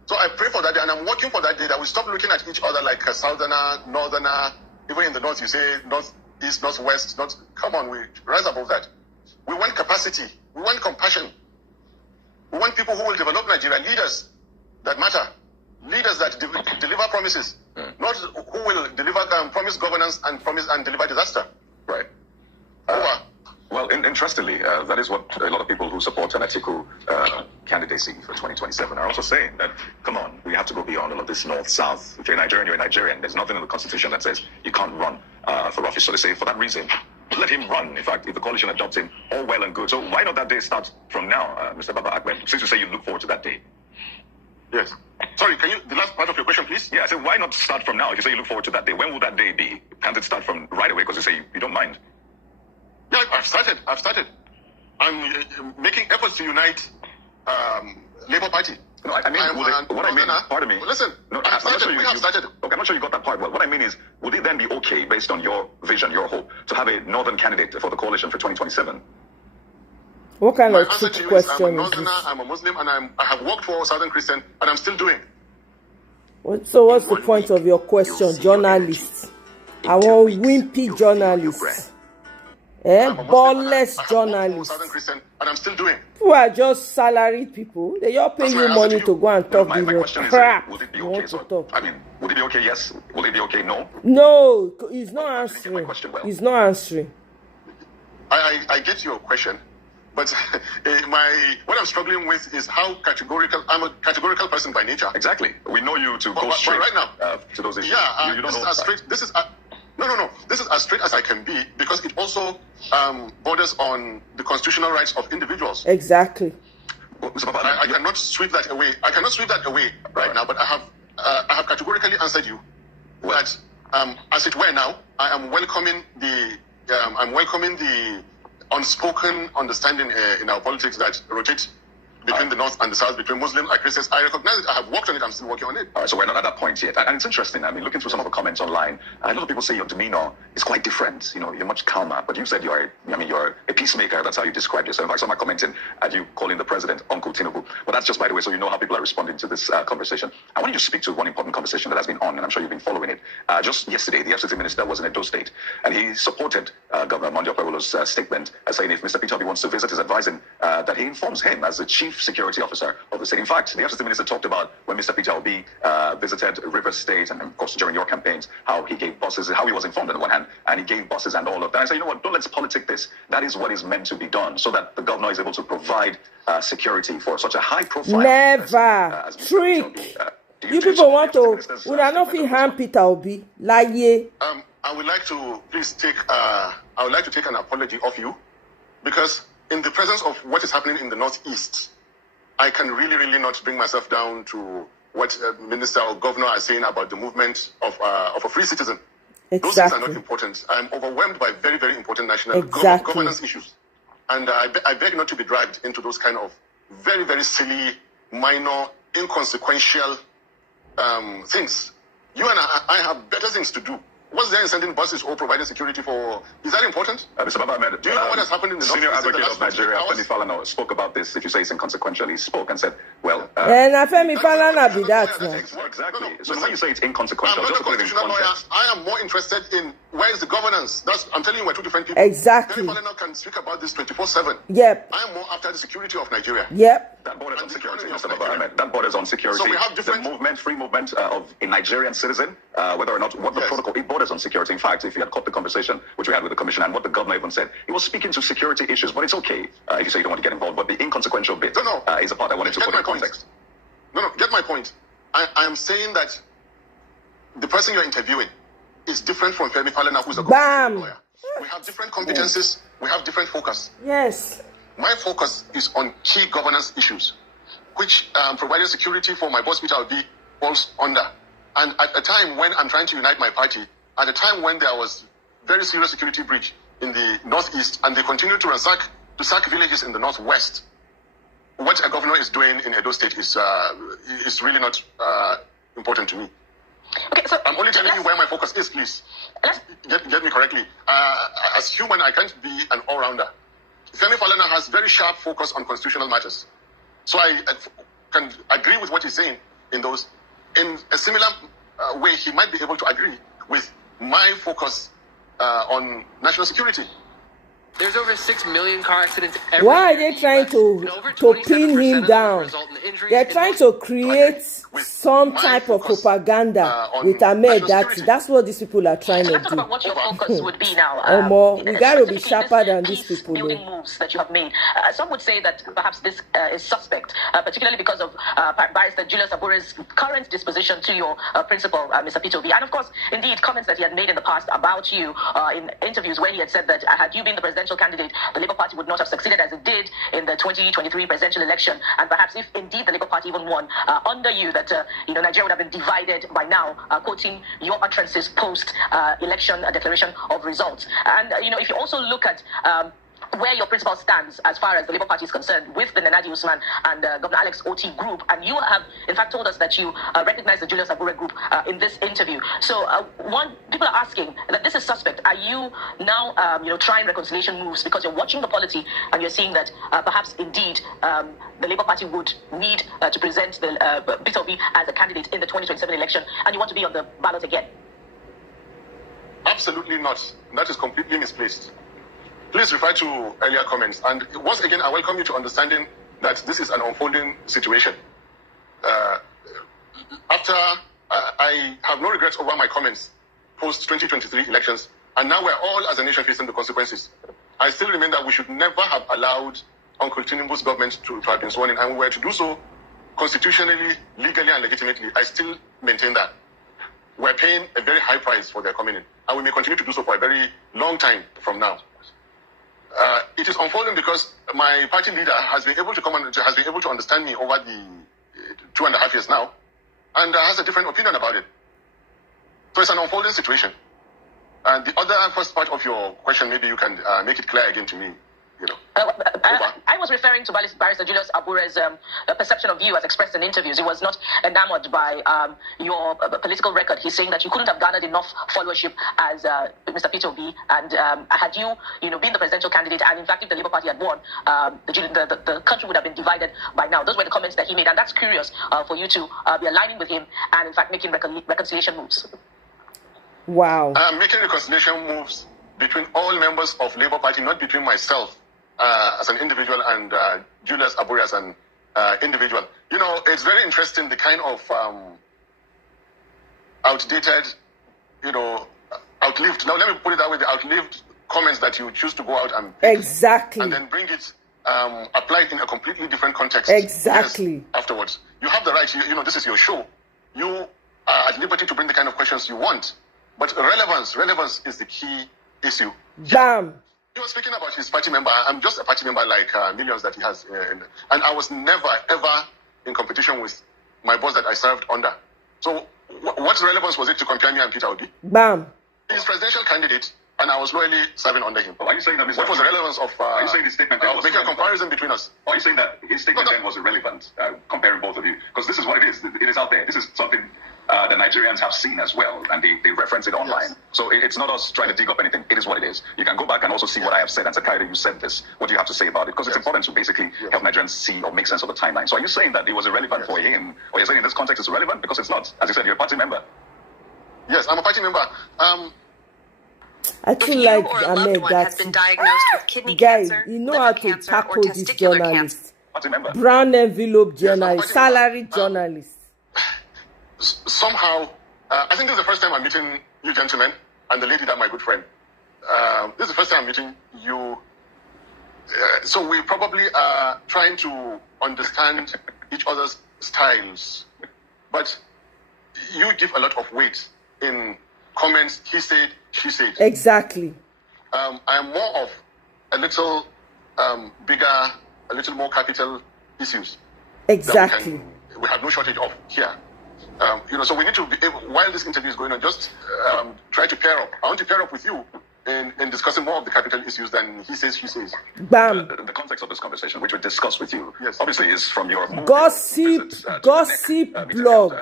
So I pray for that day, and I'm working for that day that we stop looking at each other like a southerner, northerner. Even in the north, you say north, east, northwest. Come on, we rise above that. We want capacity. We want compassion. We want people who will develop Nigeria, leaders that matter, leaders that deliver promises, not who will deliver promise governance and deliver disaster. Right. Well, interestingly, that is what a lot of people who support an Atiku candidacy for 2027 are also saying, that, come on, we have to go beyond all of this north-south. If you're Nigerian, you're a Nigerian. There's nothing in the constitution that says you can't run for office. So they say, for that reason, let him run. In fact, if the coalition adopts him, all well and good. So why not that day start from now, Mr. Baba Ahmed, since you say you look forward to that day? Yes. Sorry, can you, the last part of your question, please? Yeah, I said, why not start from now? If you say you look forward to that day, when will that day be? Can't it start from right away because you say you don't mind? Yeah, I've started. I'm making efforts to unite Labour Party. No, I mean, what I mean, pardon me. Listen, no, we have started. Okay, I'm not sure you got that part. Well, what I mean is, would it then be okay, based on your vision, your hope, to have a northern candidate for the coalition for 2027? What kind of answer to you is, I'm a northerner, I'm a Muslim, and I have worked for Southern Christian, and I'm still doing. So what's the point of your question, journalists? I want wimpy journalists. Ballless journalists. Christian, and I'm still doing. Who are just salaried people. They all pay you money to go and talk the crap. Would it be okay? Would it be okay? Yes. Will it be okay? No. No, he's not answering. He's not answering. I get your question, but what I'm struggling with is how categorical. I'm a categorical person by nature. Exactly. We know you to go straight right now to those issues. Yeah, you don't this know is as straight. This is. No. This is as straight as I can be, because it also borders on the constitutional rights of individuals. Exactly. I cannot sweep that away. I cannot sweep that away right now. But I have categorically answered you that, as it were now, I am welcoming the unspoken understanding in our politics that rotates between the North and the South, between Muslims and Christians. I recognize it. I have worked on it. I'm still working on it. All right, so we're not at that point yet. And it's interesting. I mean, looking through some of the comments online, a lot of people say your demeanor is quite different. You know, you're much calmer. But you said you're a peacemaker. That's how you described yourself. In fact, some are commenting at you calling the president Uncle Tinubu. But that's just by the way, so you know how people are responding to this conversation. I want you to speak to one important conversation that has been on, and I'm sure you've been following it. Just yesterday, the FCT minister was in Edo State, and he supported Governor Monday Okpebholo's statement, saying if Mr. Peter Obi wants to visit, is advising that he informs him as the chief security officer of the state. In fact, the FCT minister talked about when Mr. Peter Obi visited Rivers State, and of course during your campaigns, how he gave buses, how he was informed on the one hand, and he gave buses and all of that. I said, you know what, don't let's politic this. That is what is meant to be done, so that the governor is able to provide security for such a high profile. Never trick. You people want to? Would I not feel hand Peter Obi? Like I would like to please take. I would like to take an apology of you, because in the presence of what is happening in the Northeast, I can really not bring myself down to what minister or governor are saying about the movement of a free citizen. Exactly. Those things are not important. I'm overwhelmed by very important national governance issues. And I beg not to be dragged into those kind of very silly, minor, inconsequential things. You and I have better things to do. What's there in sending buses or providing security for? Is that important? Mr. Baba Ahmed, do you know what has happened in the senior advocate of Nigeria, Femi Falana, spoke about this. If you say it's inconsequential, he spoke and said, well... and Femi Falana be that now. Exactly. So when you say it's inconsequential, I'm not just a constitutional lawyer. I am more interested in where is the governance. I'm telling you, we're two different people. Exactly. Femi Falana can speak about this 24/7. Yep. I am more after the security of Nigeria. Yep. That borders on security, Mr. Baba Ahmed. That borders on security. So we have different... The free movement of a Nigerian citizen, whether or not what the protocol, it borders on security. In fact, if you had caught the conversation which we had with the commissioner and what the governor even said, he was speaking to security issues, but it's okay if you say you don't want to get involved. But the inconsequential bit is a part I wanted to put in context. No, get my point. I am saying that the person you're interviewing is different from Femi Falana, who's a government lawyer. We have different competencies. We have different focus. Yes. My focus is on key governance issues, which providing security for my boss, Peter Obi, falls under. And at a time when I'm trying to unite my party, at a time when there was very serious security breach in the northeast, and they continue to sack villages in the northwest, what a governor is doing in Edo State is really not important to me. Okay, so I'm only telling you where my focus is, please. Get me correctly. As human, I can't be an all-rounder. Femi Falana has very sharp focus on constitutional matters. So I can agree with what he's saying in those. In a similar way, he might be able to agree with my focus on national security. There's over 6 million car accidents every Why are year they trying to pin him down? They're trying to create some type of propaganda with Ahmed. That's what these people are trying to let's talk do. about what your focus would be now. We got to be sharper than these people. Building moves that you have made. Some would say that perhaps this is suspect, particularly because of Barrister Julius Abure's current disposition to your principal, Mr. Peter Obi. And of course, indeed, comments that he had made in the past about you in interviews where he had said that had you been the presidential candidate, the Labour Party would not have succeeded as it did in the 2023 presidential election. And perhaps if indeed the Labour Party even won under you, that Nigeria would have been divided by now, quoting your utterances post-election declaration of results. And, if you also look at where your principal stands as far as the Labour Party is concerned with the Nenadi Usman and Governor Alex Oti group, and you have in fact told us that you recognize the Julius Abure group in this interview. So people are asking that this is suspect. Are you now trying reconciliation moves because you're watching the polity and you're seeing that perhaps indeed the Labour Party would need to present the Peter Obi as a candidate in the 2027 election, and you want to be on the ballot again? Absolutely not. That is completely misplaced. Please refer to earlier comments. And once again, I welcome you to understanding that this is an unfolding situation. After I have no regrets over my comments post-2023 elections, and now we're all as a nation facing the consequences. I still remain that we should never have allowed Uncle Tinubu's government to have been sworn in, and we were to do so constitutionally, legally, and legitimately. I still maintain that. We're paying a very high price for their coming in, and we may continue to do so for a very long time from now. It is unfolding because my party leader has been able to understand me over the 2.5 years now, and has a different opinion about it. So it's an unfolding situation. And the other first part of your question, maybe you can make it clear again to me. I was referring to Barrister Julius Abure's perception of you as expressed in interviews. He was not enamored by your political record. He's saying that you couldn't have garnered enough followership as Mr. Peter Obi, and had you been the presidential candidate, and in fact if the Labour Party had won, the country would have been divided by now. Those were the comments that he made, and that's curious for you to be aligning with him and in fact making reconciliation moves. Wow. I'm making reconciliation moves between all members of Labour Party, not between myself as an individual and Julius Abure as an individual. It's very interesting the kind of outdated, outlived, now let me put it that way, the outlived comments that you choose to go out and pick, exactly, and then bring it applied in a completely different context. Exactly. Afterwards, you have the right. This is your show. You are at liberty to bring the kind of questions you want, but relevance is the key issue. Bam. He was speaking about his party member. I'm just a party member like millions that he has. And I was never, ever in competition with my boss that I served under. So what relevance was it to compare me and Peter Obi? Bam. He's presidential candidate, and I was loyally serving under him. Are you saying that what was the relevance of are you saying the statement was making a comparison between us? Are you saying that his statement then was irrelevant, comparing both of you? Because this is what it is. It is out there. This is something the Nigerians have seen as well, and they reference it online. Yes. So it's not us trying to dig up anything. It is what it is. You can go back and also see what I have said and say, Kaide, you said this. What do you have to say about it? Because it's important to basically help Nigerians see or make sense of the timeline. So are you saying that it was irrelevant for him? Or you're saying in this context it's irrelevant? Because it's not. As you said, you're a party member. Yes, I'm a party member. I feel like Ahmed, that guy, you know how to tackle this journalist. Brown envelope journalist, salary journalist. Somehow, I think this is the first time I'm meeting you gentlemen and the lady that my good friend. This is the first time I'm meeting you. So we probably are trying to understand each other's styles. But you give a lot of weight in comments, he said, she said. Exactly. I am more of a little bigger, a little more capital issues. Exactly. We have no shortage of here. So we need to be able, while this interview is going on, just try to pair up. I want to pair up with you in discussing more of the capital issues than he says, she says. Bam. The context of this conversation, which we discussed with you, obviously is from your gossip blog.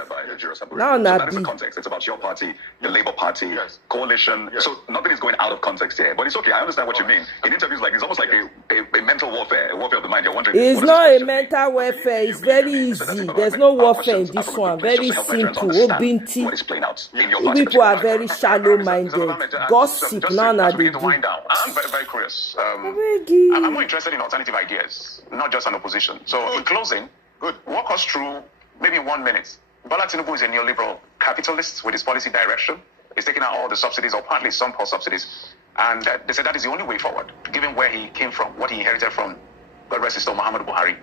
Now, so that is the context. It's about your party, your Labour Party, coalition. So nothing is going out of context here. But it's okay. I understand what you mean. In interviews like it's almost like a mental warfare, a warfare of the mind. You're wondering. It's not a mental warfare. It's very easy. There's no warfare in this one. Very simple. People are very shallow-minded. Gossip. Now, as we begin to wind down, I'm very, very curious. I'm more interested in alternative ideas, not just an opposition. So, in closing, walk us through maybe 1 minute. Bola Tinubu is a neoliberal capitalist with his policy direction. He's taking out all the subsidies, or partly some poor subsidies. And they said that is the only way forward, given where he came from, what he inherited from, God rest his soul, Muhammadu Buhari.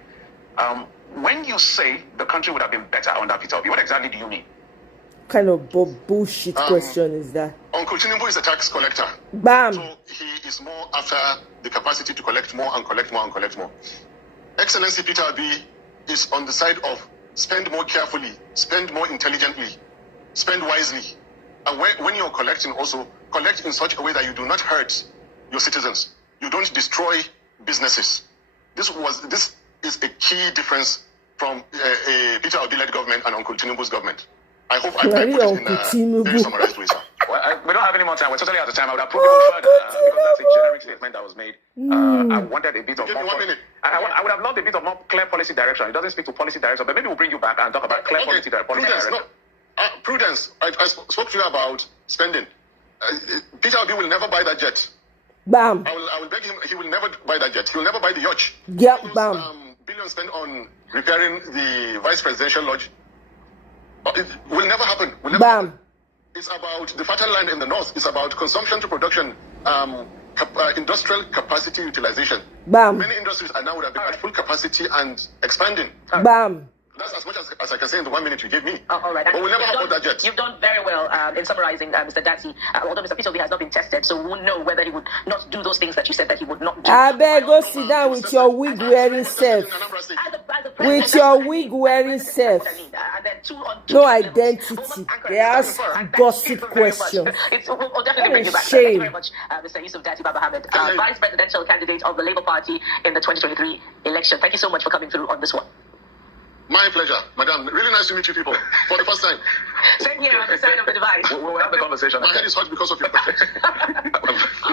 When you say the country would have been better under Peter Obi, what exactly do you mean? Kind of bullshit question is that? Uncle Tinubu is a tax collector. Bam. So he is more after the capacity to collect more and collect more and collect more. Excellency Peter Obi is on the side of spend more carefully, spend more intelligently, spend wisely. And when you're collecting, also collect in such a way that you do not hurt your citizens. You don't destroy businesses. This is a key difference from a Peter Obi-led government and Uncle Tinubu's government. I hope I put it in a very summarized way, sir. Well, we don't have any more time. We're totally out of time. I would approve it further because that's a generic statement that was made. I wanted a bit of more. I would have loved a bit of more clear policy direction. It doesn't speak to policy direction, but maybe we'll bring you back and talk about clear policy direction. Prudence. I spoke to you about spending. Peter Obi will never buy that jet. Bam. I will beg him. He will never buy that jet. He will never buy the yacht. Yep. Bam. Billions spent on repairing the vice presidential lodge. It will never happen. Bam. It's about the fertile land in the north. It's about consumption to production, industrial capacity utilization. Bam. Many industries are now at full capacity and expanding. Bam. That's as much as I can say in the 1 minute you gave me. All right. But we'll never have that yet. You've done very well in summarizing, Mr. Dati. Although Mr. Peter Obi has not been tested, so we won't know whether he would not do those things that you said that he would not do. I beg, go sit down with your wig wearing self. With your wig wearing self. No identity. They ask gossip questions. We'll definitely bring you back. Shame. Thank you very much, Mr. Yusuf Dati Baba Hamid, Vice Presidential Candidate of the Labour Party in the 2023 election. Thank you so much for coming through on this one. My pleasure, madam. Really nice to meet you people for the first time. Same here on the side of the divide. We'll have the conversation. My head is hot because of your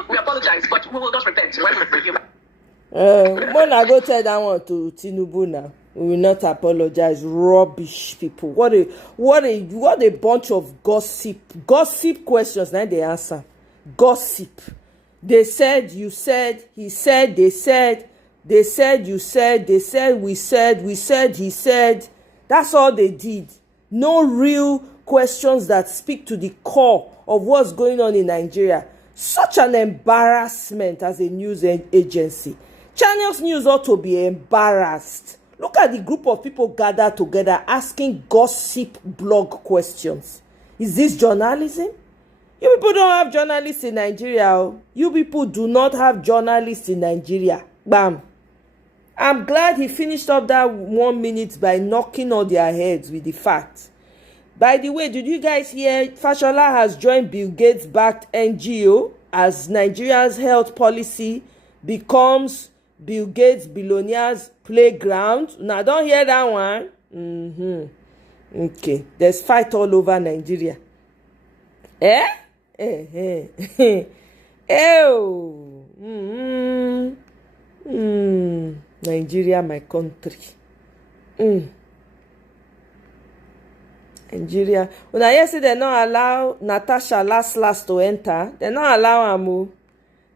We apologize, but we will not repent when we bring you back. When I go tell that one to Tinubu now, we will not apologize. Rubbish people. What a bunch of gossip questions. Now they answer. Gossip. They said, you said, he said, they said. They said, you said, they said, we said, he said. That's all they did. No real questions that speak to the core of what's going on in Nigeria. Such an embarrassment as a news agency. Channels News ought to be embarrassed. Look at the group of people gathered together asking gossip blog questions. Is this journalism? You people don't have journalists in Nigeria. You people do not have journalists in Nigeria. Bam. I'm glad he finished up that 1 minute by knocking on their heads with the facts. By the way, did you guys hear Fashola has joined Bill Gates-backed NGO as Nigeria's health policy becomes Bill Gates billionaires' playground? Now, don't hear that one. Okay, there's fight all over Nigeria. Nigeria, my country. Nigeria. When I hear say they not allow Natasha last to enter, they not allow Amu.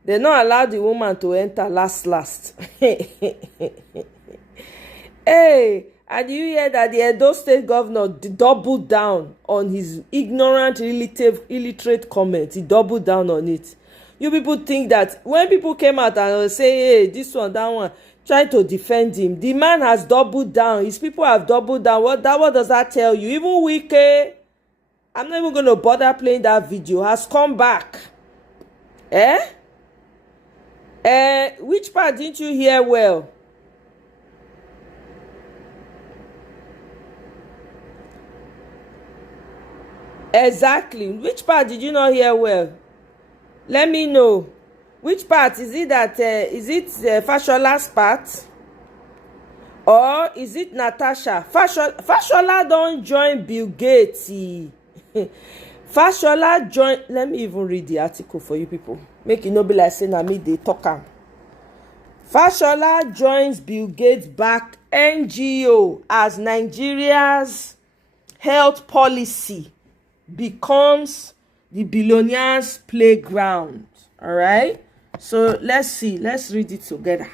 They not allow the woman to enter last. Hey, and you hear that the Edo State governor doubled down on his ignorant, illiterate comment. He doubled down on it. You people think that when people came out and say, hey, this one, that one, trying to defend him, the man has doubled down. His people have doubled down. What does that tell you? Even Wike, I'm not even going to bother playing that video, has come back. Which part didn't you hear well? Exactly. Which part did you not hear well? Let me know. Which part? Is it that, is it Fashola's part? Or is it Natasha? Fashola don't join Bill Gates. Fashola join. Let me even read the article for you people. Make it not be like saying me they talk am. Fashola joins Bill Gates backed NGO as Nigeria's health policy becomes the billionaires' playground. All right. So let's see. Let's read it together.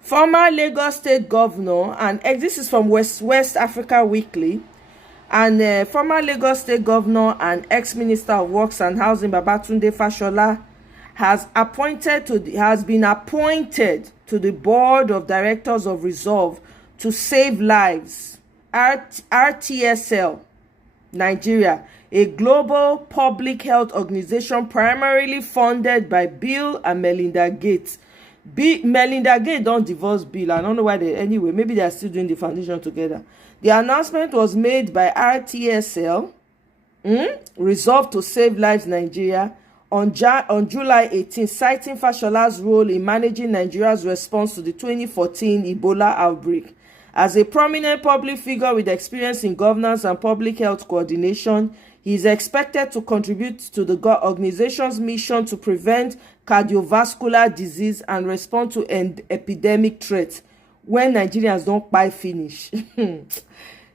Former Lagos State Governor, and this is from West Africa Weekly, and former Lagos State Governor and ex-Minister of Works and Housing Babatunde Fashola has been appointed to the board of directors of Resolve to Save Lives, RTSL Nigeria, a global public health organization primarily funded by Bill and Melinda Gates. Melinda Gates don't divorce Bill. I don't know why anyway, maybe they are still doing the foundation together. The announcement was made by RTSL, Resolve to Save Lives Nigeria, on July 18, citing Fashola's role in managing Nigeria's response to the 2014 Ebola outbreak. As a prominent public figure with experience in governance and public health coordination, he is expected to contribute to the organization's mission to prevent cardiovascular disease and respond to epidemic threats when Nigerians don't buy finish.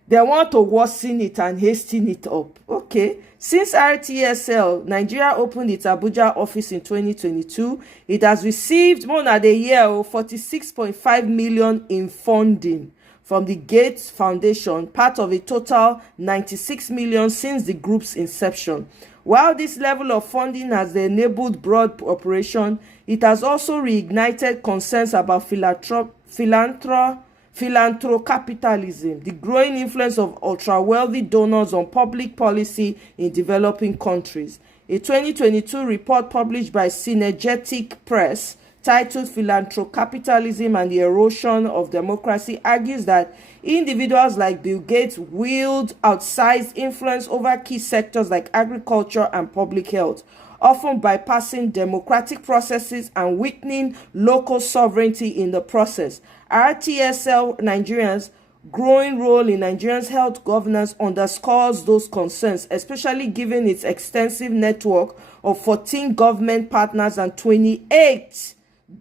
They want to worsen it and hasten it up. Okay. Since RTSL Nigeria opened its Abuja office in 2022, it has received more than a year 46.5 million in funding from the Gates Foundation, part of a total 96 million since the group's inception. While this level of funding has enabled broad operation, it has also reignited concerns about philanthrocapitalism, the growing influence of ultra-wealthy donors on public policy in developing countries. A 2022 report published by Synergetic Press titled Philanthrocapitalism and the Erosion of Democracy argues that individuals like Bill Gates wield outsized influence over key sectors like agriculture and public health, often bypassing democratic processes and weakening local sovereignty in the process. RTSL Nigeria's growing role in Nigeria's health governance underscores those concerns, especially given its extensive network of 14 government partners and 28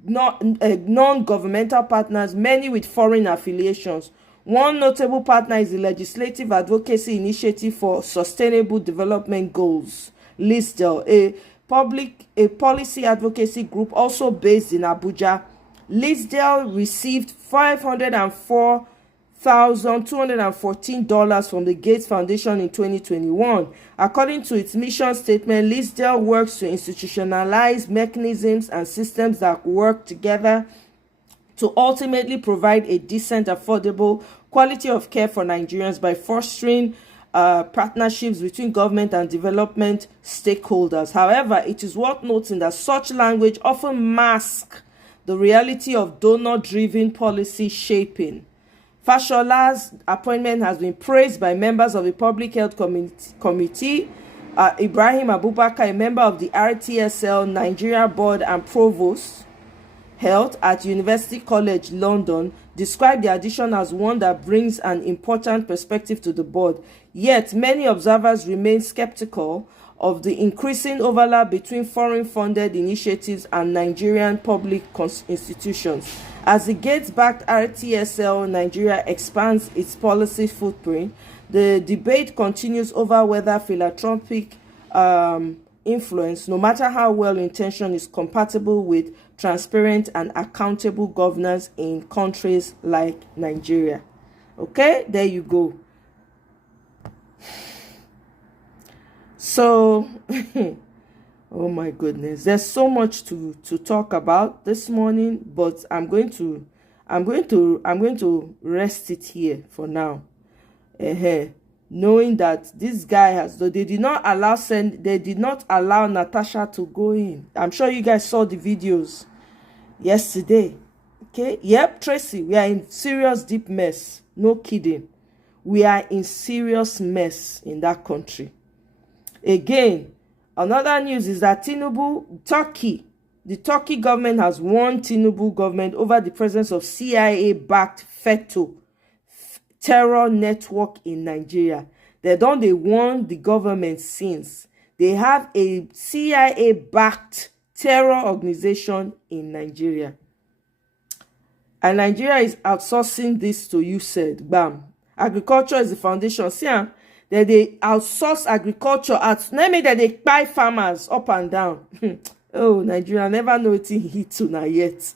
non-governmental partners, many with foreign affiliations. One notable partner is the Legislative Advocacy Initiative for Sustainable Development Goals, LISDEL, a policy advocacy group also based in Abuja. LISDEL received $504,214 from the Gates Foundation in 2021. According to its mission statement, LISDEL works to institutionalize mechanisms and systems that work together to ultimately provide a decent, affordable quality of care for Nigerians by fostering partnerships between government and development stakeholders. However, it is worth noting that such language often masks the reality of donor-driven policy shaping. Fashola's appointment has been praised by members of the Public Health Committee. Ibrahim Abubakar, a member of the RTSL Nigeria Board and Provost Health at University College London, described the addition as one that brings an important perspective to the board. Yet, many observers remain skeptical of the increasing overlap between foreign-funded initiatives and Nigerian public institutions. As the Gates-backed RTSL Nigeria expands its policy footprint, the debate continues over whether philanthropic influence, no matter how well-intentioned, is compatible with transparent and accountable governance in countries like Nigeria. Okay, there you go. So, oh my goodness, there's so much to talk about this morning, but I'm going to rest it here for now. knowing that this guy has, they did not allow Natasha to go in. I'm sure you guys saw the videos yesterday. Okay, yep, Tracy, we are in serious deep mess. No kidding. We are in serious mess in that country. Again, another news is that the Turkey government has warned Tinubu government over the presence of CIA-backed FETO terror network in Nigeria. They warn the government since. They have a CIA-backed terror organization in Nigeria. And Nigeria is outsourcing this to USAID. Bam. Agriculture is the foundation. See, that they outsource agriculture at name that they buy farmers up and down. Oh, Nigeria never know it hit to now yet.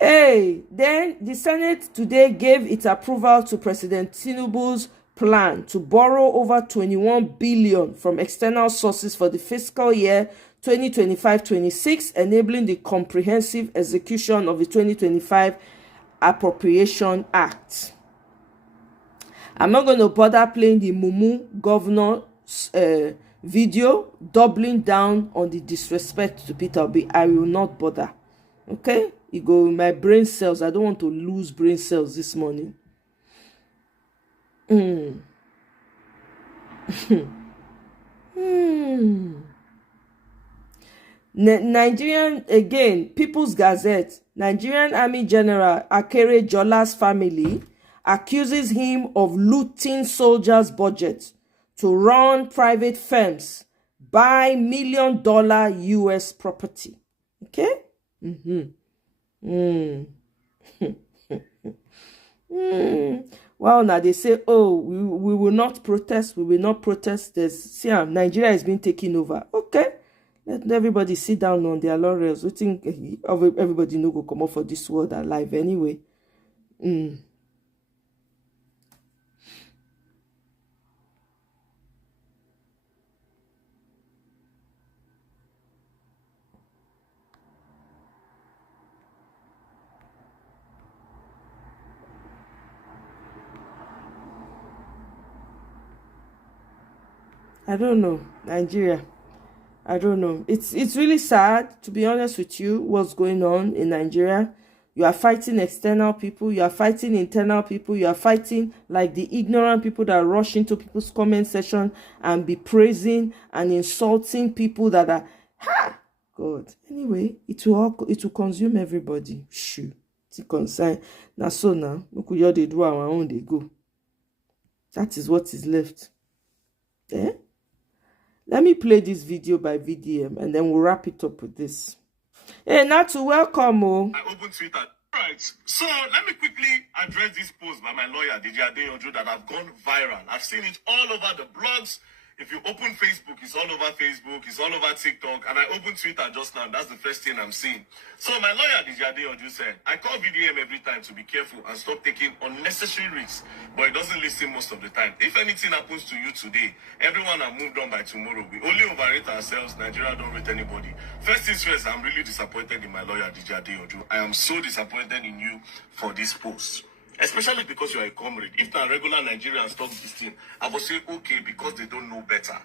Hey, then the Senate today gave its approval to President Tinubu's plan to borrow over 21 billion from external sources for the fiscal year 2025-26, enabling the comprehensive execution of the 2025 Appropriation Act. I'm not going to bother playing the Mumu governor's video, doubling down on the disrespect to Peter Obi. I will not bother. Okay? You go in my brain cells. I don't want to lose brain cells this morning. Nigerian, again, People's Gazette. Nigerian Army General Akere Jola's family accuses him of looting soldiers' budget to run private firms, buy $1 million US property. Okay? Well, now they say, oh, we will not protest. We will not protest. See, Nigeria has been taken over. Okay. Let everybody sit down on their laurels. We think everybody no go come up for this world alive anyway. I don't know, Nigeria. I don't know. It's really sad, to be honest with you, what's going on in Nigeria. You are fighting external people. You are fighting internal people. You are fighting like the ignorant people that rush into people's comment section and be praising and insulting people that are, God. Anyway, it will consume everybody. Shoo. It's a concern. Now, so now, we could just do our own, they go. That is what is left. Eh? Let me play this video by VDM and then we'll wrap it up with this. Hey, Natu, welcome. I opened Twitter. Right. So let me quickly address this post by my lawyer, DJ Adeyanju, that have gone viral. I've seen it all over the blogs. If you open Facebook, it's all over Facebook, it's all over TikTok, and I opened Twitter just now. That's the first thing I'm seeing. So my lawyer, DJ Adeyanju, said, I call VDM every time to be careful and stop taking unnecessary risks, but it doesn't listen most of the time. If anything happens to you today, everyone have moved on by tomorrow. We only overrate ourselves. Nigeria don't rate anybody. First things first, I'm really disappointed in my lawyer, DJ Adeyanju. I am so disappointed in you for this post. Especially because you are a comrade. If the regular Nigerians talk this thing, I would say, okay, because they don't know better.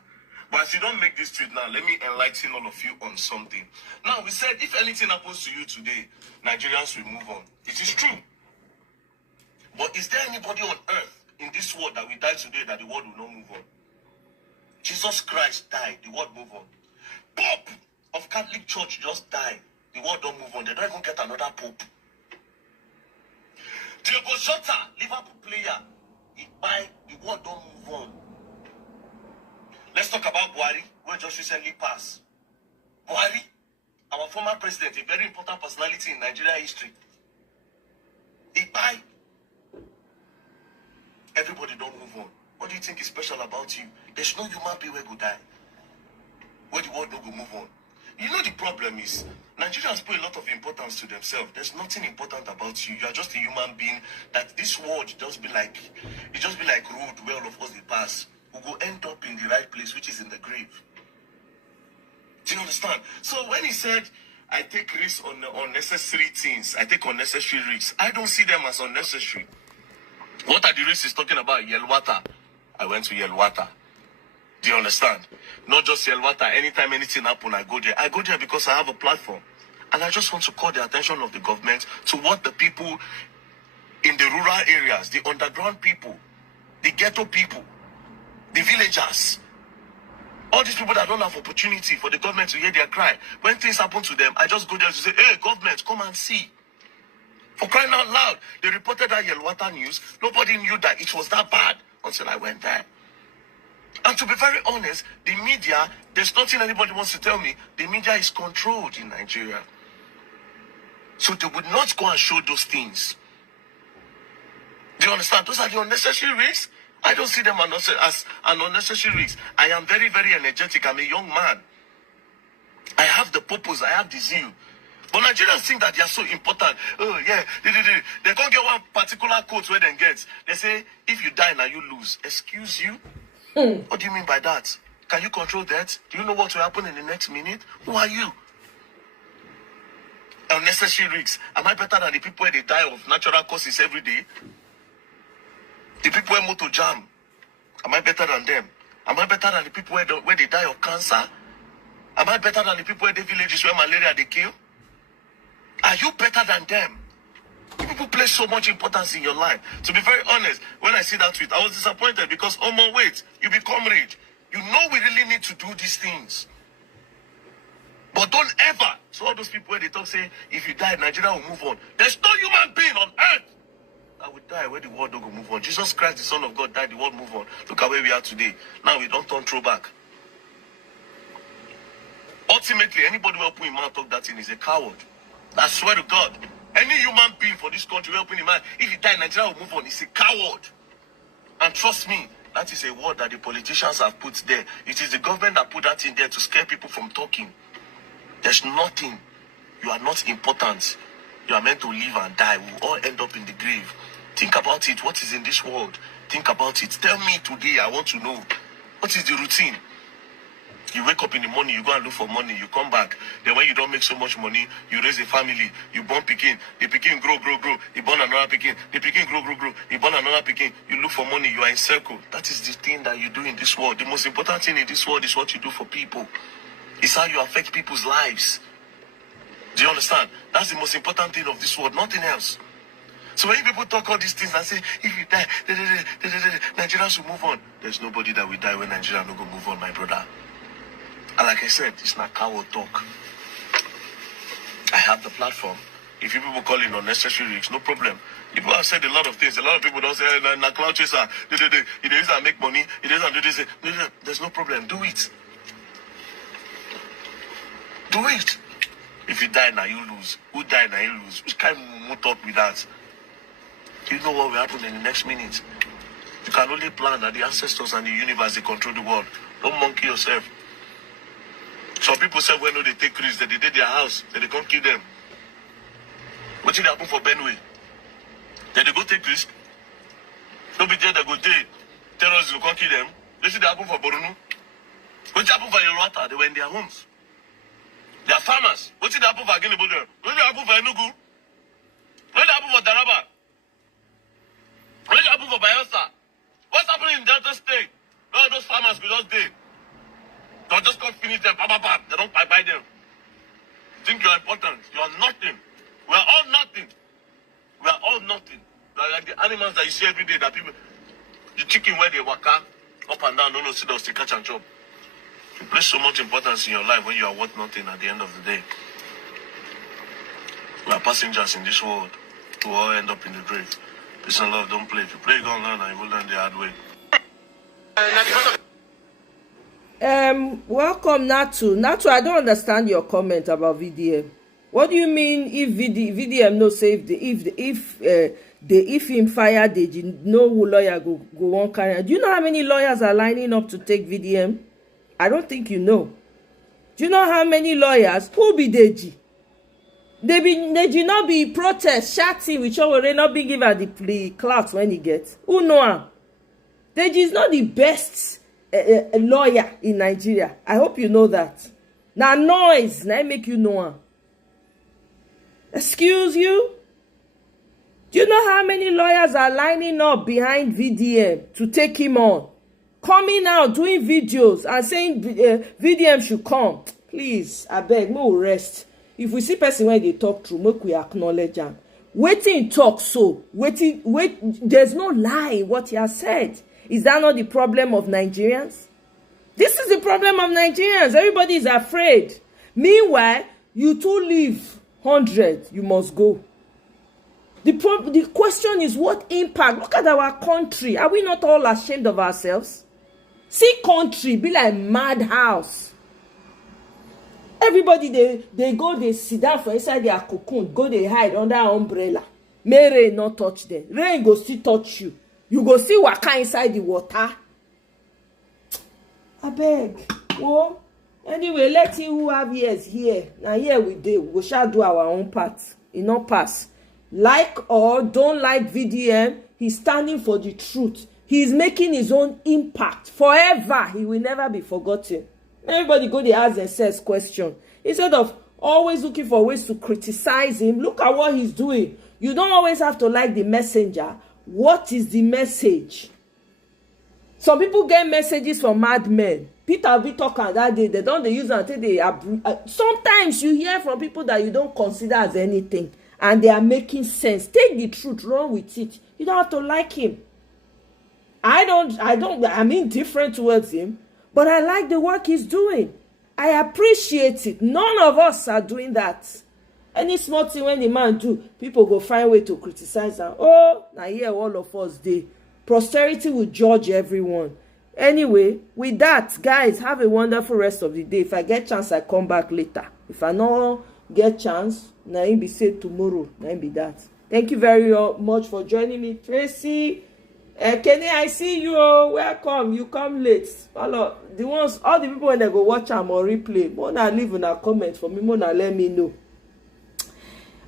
But as you don't make this tweet now, let me enlighten all of you on something. Now, we said, if anything happens to you today, Nigerians will move on. It is true. But is there anybody on earth in this world that will die today that the world will not move on? Jesus Christ died, the world move on. Pope of Catholic Church just died, the world don't move on. They don't even get another pope. Diego Jota, Liverpool player, he buy, the world don't move on. Let's talk about Buhari, who just recently passed. Buhari, our former president, a very important personality in Nigeria history. He buy. Everybody don't move on. What do you think is special about you? There's no human being where go die. Where the world don't go move on. You know the problem is, Nigerians put a lot of importance to themselves. There's nothing important about you. You are just a human being that this world just be like road where all of us they pass. We go end up in the right place, which is in the grave. Do you understand? So when he said, I take risks on unnecessary things, I take unnecessary risks, I don't see them as unnecessary. What are the risks he's talking about? Yelwata. I went to Yelwata. Do you understand? Not just Yelwata. Anytime anything happens, I go there. I go there because I have a platform. And I just want to call the attention of the government to what the people in the rural areas, the underground people, the ghetto people, the villagers, all these people that don't have opportunity for the government to hear their cry. When things happen to them, I just go there to say, hey, government, come and see. For crying out loud, they reported that Yelwata news. Nobody knew that it was that bad until I went there. And to be very honest, the media, there's nothing anybody wants to tell me. The media is controlled in Nigeria. So they would not go and show those things. Do you understand? Those are the unnecessary risks. I don't see them as an unnecessary risk. I am very, very energetic. I'm a young man. I have the purpose. I have the zeal. But Nigerians think that they are so important. Oh, yeah. They can't get one particular quote where they get. They say, if you die now, you lose. Excuse you? What do you mean by that? Can you control that? Do you know what will happen in the next minute? Who are you? Unnecessary risks. Am I better than the people where they die of natural causes every day? The people where motor jam. Am I better than them? Am I better than the people where they die of cancer? Am I better than the people where the villages where malaria they kill? Are you better than them? People place so much importance in your life. To be very honest, when I see that tweet, I was disappointed because, oh my wait, you become rich. You know we really need to do these things. But don't ever. So all those people where they talk say, if you die, Nigeria will move on. There's no human being on earth that will die where the world don't go move on. Jesus Christ, the Son of God, died, the world move on. Look at where we are today. Now we don't turn throwback. Ultimately, anybody who open his mouth talk that thing is a coward. I swear to God. Any human being for this country will open his mouth. If he die, Nigeria will move on. He's a coward. And trust me, that is a word that the politicians have put there. It is the government that put that in there to scare people from talking. There's nothing. You are not important. You are meant to live and die. We will all end up in the grave. Think about it. What is in this world? Think about it. Tell me today. I want to know. What is the routine? You wake up in the morning, you go and look for money, you come back. Then when you don't make so much money, you raise a family, you born pikin, the pikin grow, you born another pikin, the pikin grow, you born another pikin, you look for money, you are in circle. That is the thing that you do in this world. The most important thing in this world is what you do for people. It's how you affect people's lives. Do you understand? That's the most important thing of this world, nothing else. So when people talk all these things and say, if you die, Nigeria should move on. There's nobody that will die when Nigeria no go move on, my brother. And like I said, it's not coward talk. I have the platform. If you people call it unnecessary risks, no problem. People have said a lot of things. A lot of people don't say, na cloud chaser, it is to make money, it is to do this. There's no problem. Do it. Do it. If you die now, you lose. Who die now, you lose. Which kind of talk with that? Do you know what will happen in the next minute? You can only plan that the ancestors and the universe, they control the world. Don't monkey yourself. Some people say when they take risks, that they did their house, that they can't kill them. What did happen for Benway? Did they go take risk? Don't be there, they go there. Terrorists will can't kill them. What did happen for Borunu? What did happen for Yelwata? They were in their homes. They are farmers. What did happen for Guinea? What did happen for Enugu? What did happen for Taraba? What did happen for Bayelsa? What's happening in Delta State? All those farmers will just dead. Don't just come finish them. They don't buy them. Think you are important. You are nothing. We are all nothing. We are all nothing. We are like the animals that you see every day that people, the chicken where they waka up and down, don't know, see those to catch and chop. You place so much importance in your life when you are worth nothing at the end of the day. We are passengers in this world. We all end up in the grave. Peace and love, don't play. If you play, you go learn and you will learn the hard way. Welcome, Natu. Natu, I don't understand your comment about VDM. What do you mean if VDM no save if him fire Deji, no lawyer go on carry? Do you know how many lawyers are lining up to take VDM? I don't think you know. Do you know how many lawyers? Who be Deji? Deji not be protest, shouting, which already not be given the clout when he gets. Who know him? Deji is not the best a lawyer in Nigeria. I hope you know that. Now noise, now make you know him. Excuse you? Do you know how many lawyers are lining up behind VDM to take him on? coming out doing videos and saying VDM should come. Please, I beg, no rest. If we see person when they talk true, make we acknowledge them. Waiting talk so. Wait. There's no lie in what he has said. Is that not the problem of Nigerians? This is the problem of Nigerians. Everybody is afraid. Meanwhile, you two live 100, you must go. The question is what impact? Look at our country. Are we not all ashamed of ourselves? See country be like madhouse. Everybody they go, they sit down for inside their cocoon, go they hide under umbrella. May rain not touch them. Rain go still touch you. You go see waka inside the water. I beg. Well, anyway, let's see who have ears here. Now here we shall do our own part. It not pass. Like or don't like VDM, he's standing for the truth. He is making his own impact forever. He will never be forgotten. Everybody go they ask themselves question. Instead of always looking for ways to criticize him, look at what he's doing. You don't always have to like the messenger. What is the message? Some people get messages from madmen. Peter be talking that day. They use it until they sometimes you hear from people that you don't consider as anything, and they are making sense. Take the truth, run with it. You don't have to like him. I'm indifferent towards him, but I like the work he's doing. I appreciate it. None of us are doing that. Any small thing when the man do, people go find way to criticize him. Oh, now here all of us dey. Posterity will judge everyone. Anyway, with that, guys, have a wonderful rest of the day. If I get chance, I come back later. If I no get chance, na him be say tomorrow. Na him be that. Thank you very much for joining me, Tracy. Kenny, I see you. Welcome. You come late. All the people when they go watch am or replay, Mona leave in a comment for me. Mona let me know.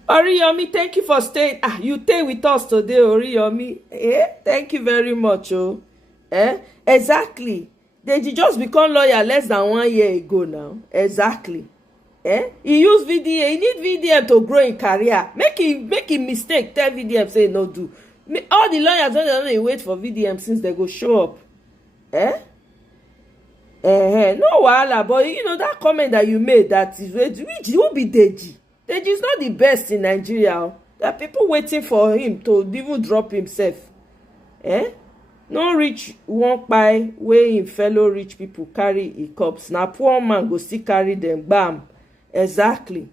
Oriyomi, thank you for staying. You stay with us today, Oriyomi. Thank you very much. Exactly. They just become lawyer less than 1 year ago now. Exactly. He use VDM. He need VDM to grow in career. Make him mistake. Tell VDM say no do. All the lawyers don't wait for VDM since they go show up. No wahala, but you know that comment that you made that is which will be Deji. Deji is not the best in Nigeria. There are people waiting for him to even drop himself. No rich won't buy where him fellow rich people carry a cups. Now poor man go still carry them. Bam. Exactly.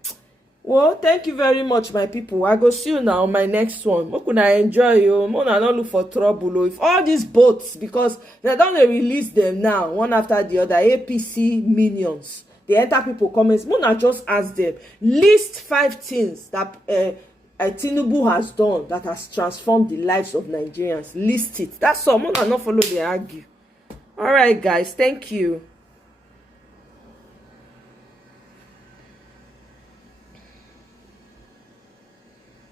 Well, thank you very much, my people. I go see you now on my next one. How can I enjoy you? Mona not look for trouble. If all these boats, because they don't release them now, one after the other, APC minions. They enter people comments. Mona just ask them, list 5 things that Tinubu has done that has transformed the lives of Nigerians. List it. That's all. Mona not follow the argue. All right, guys. Thank you.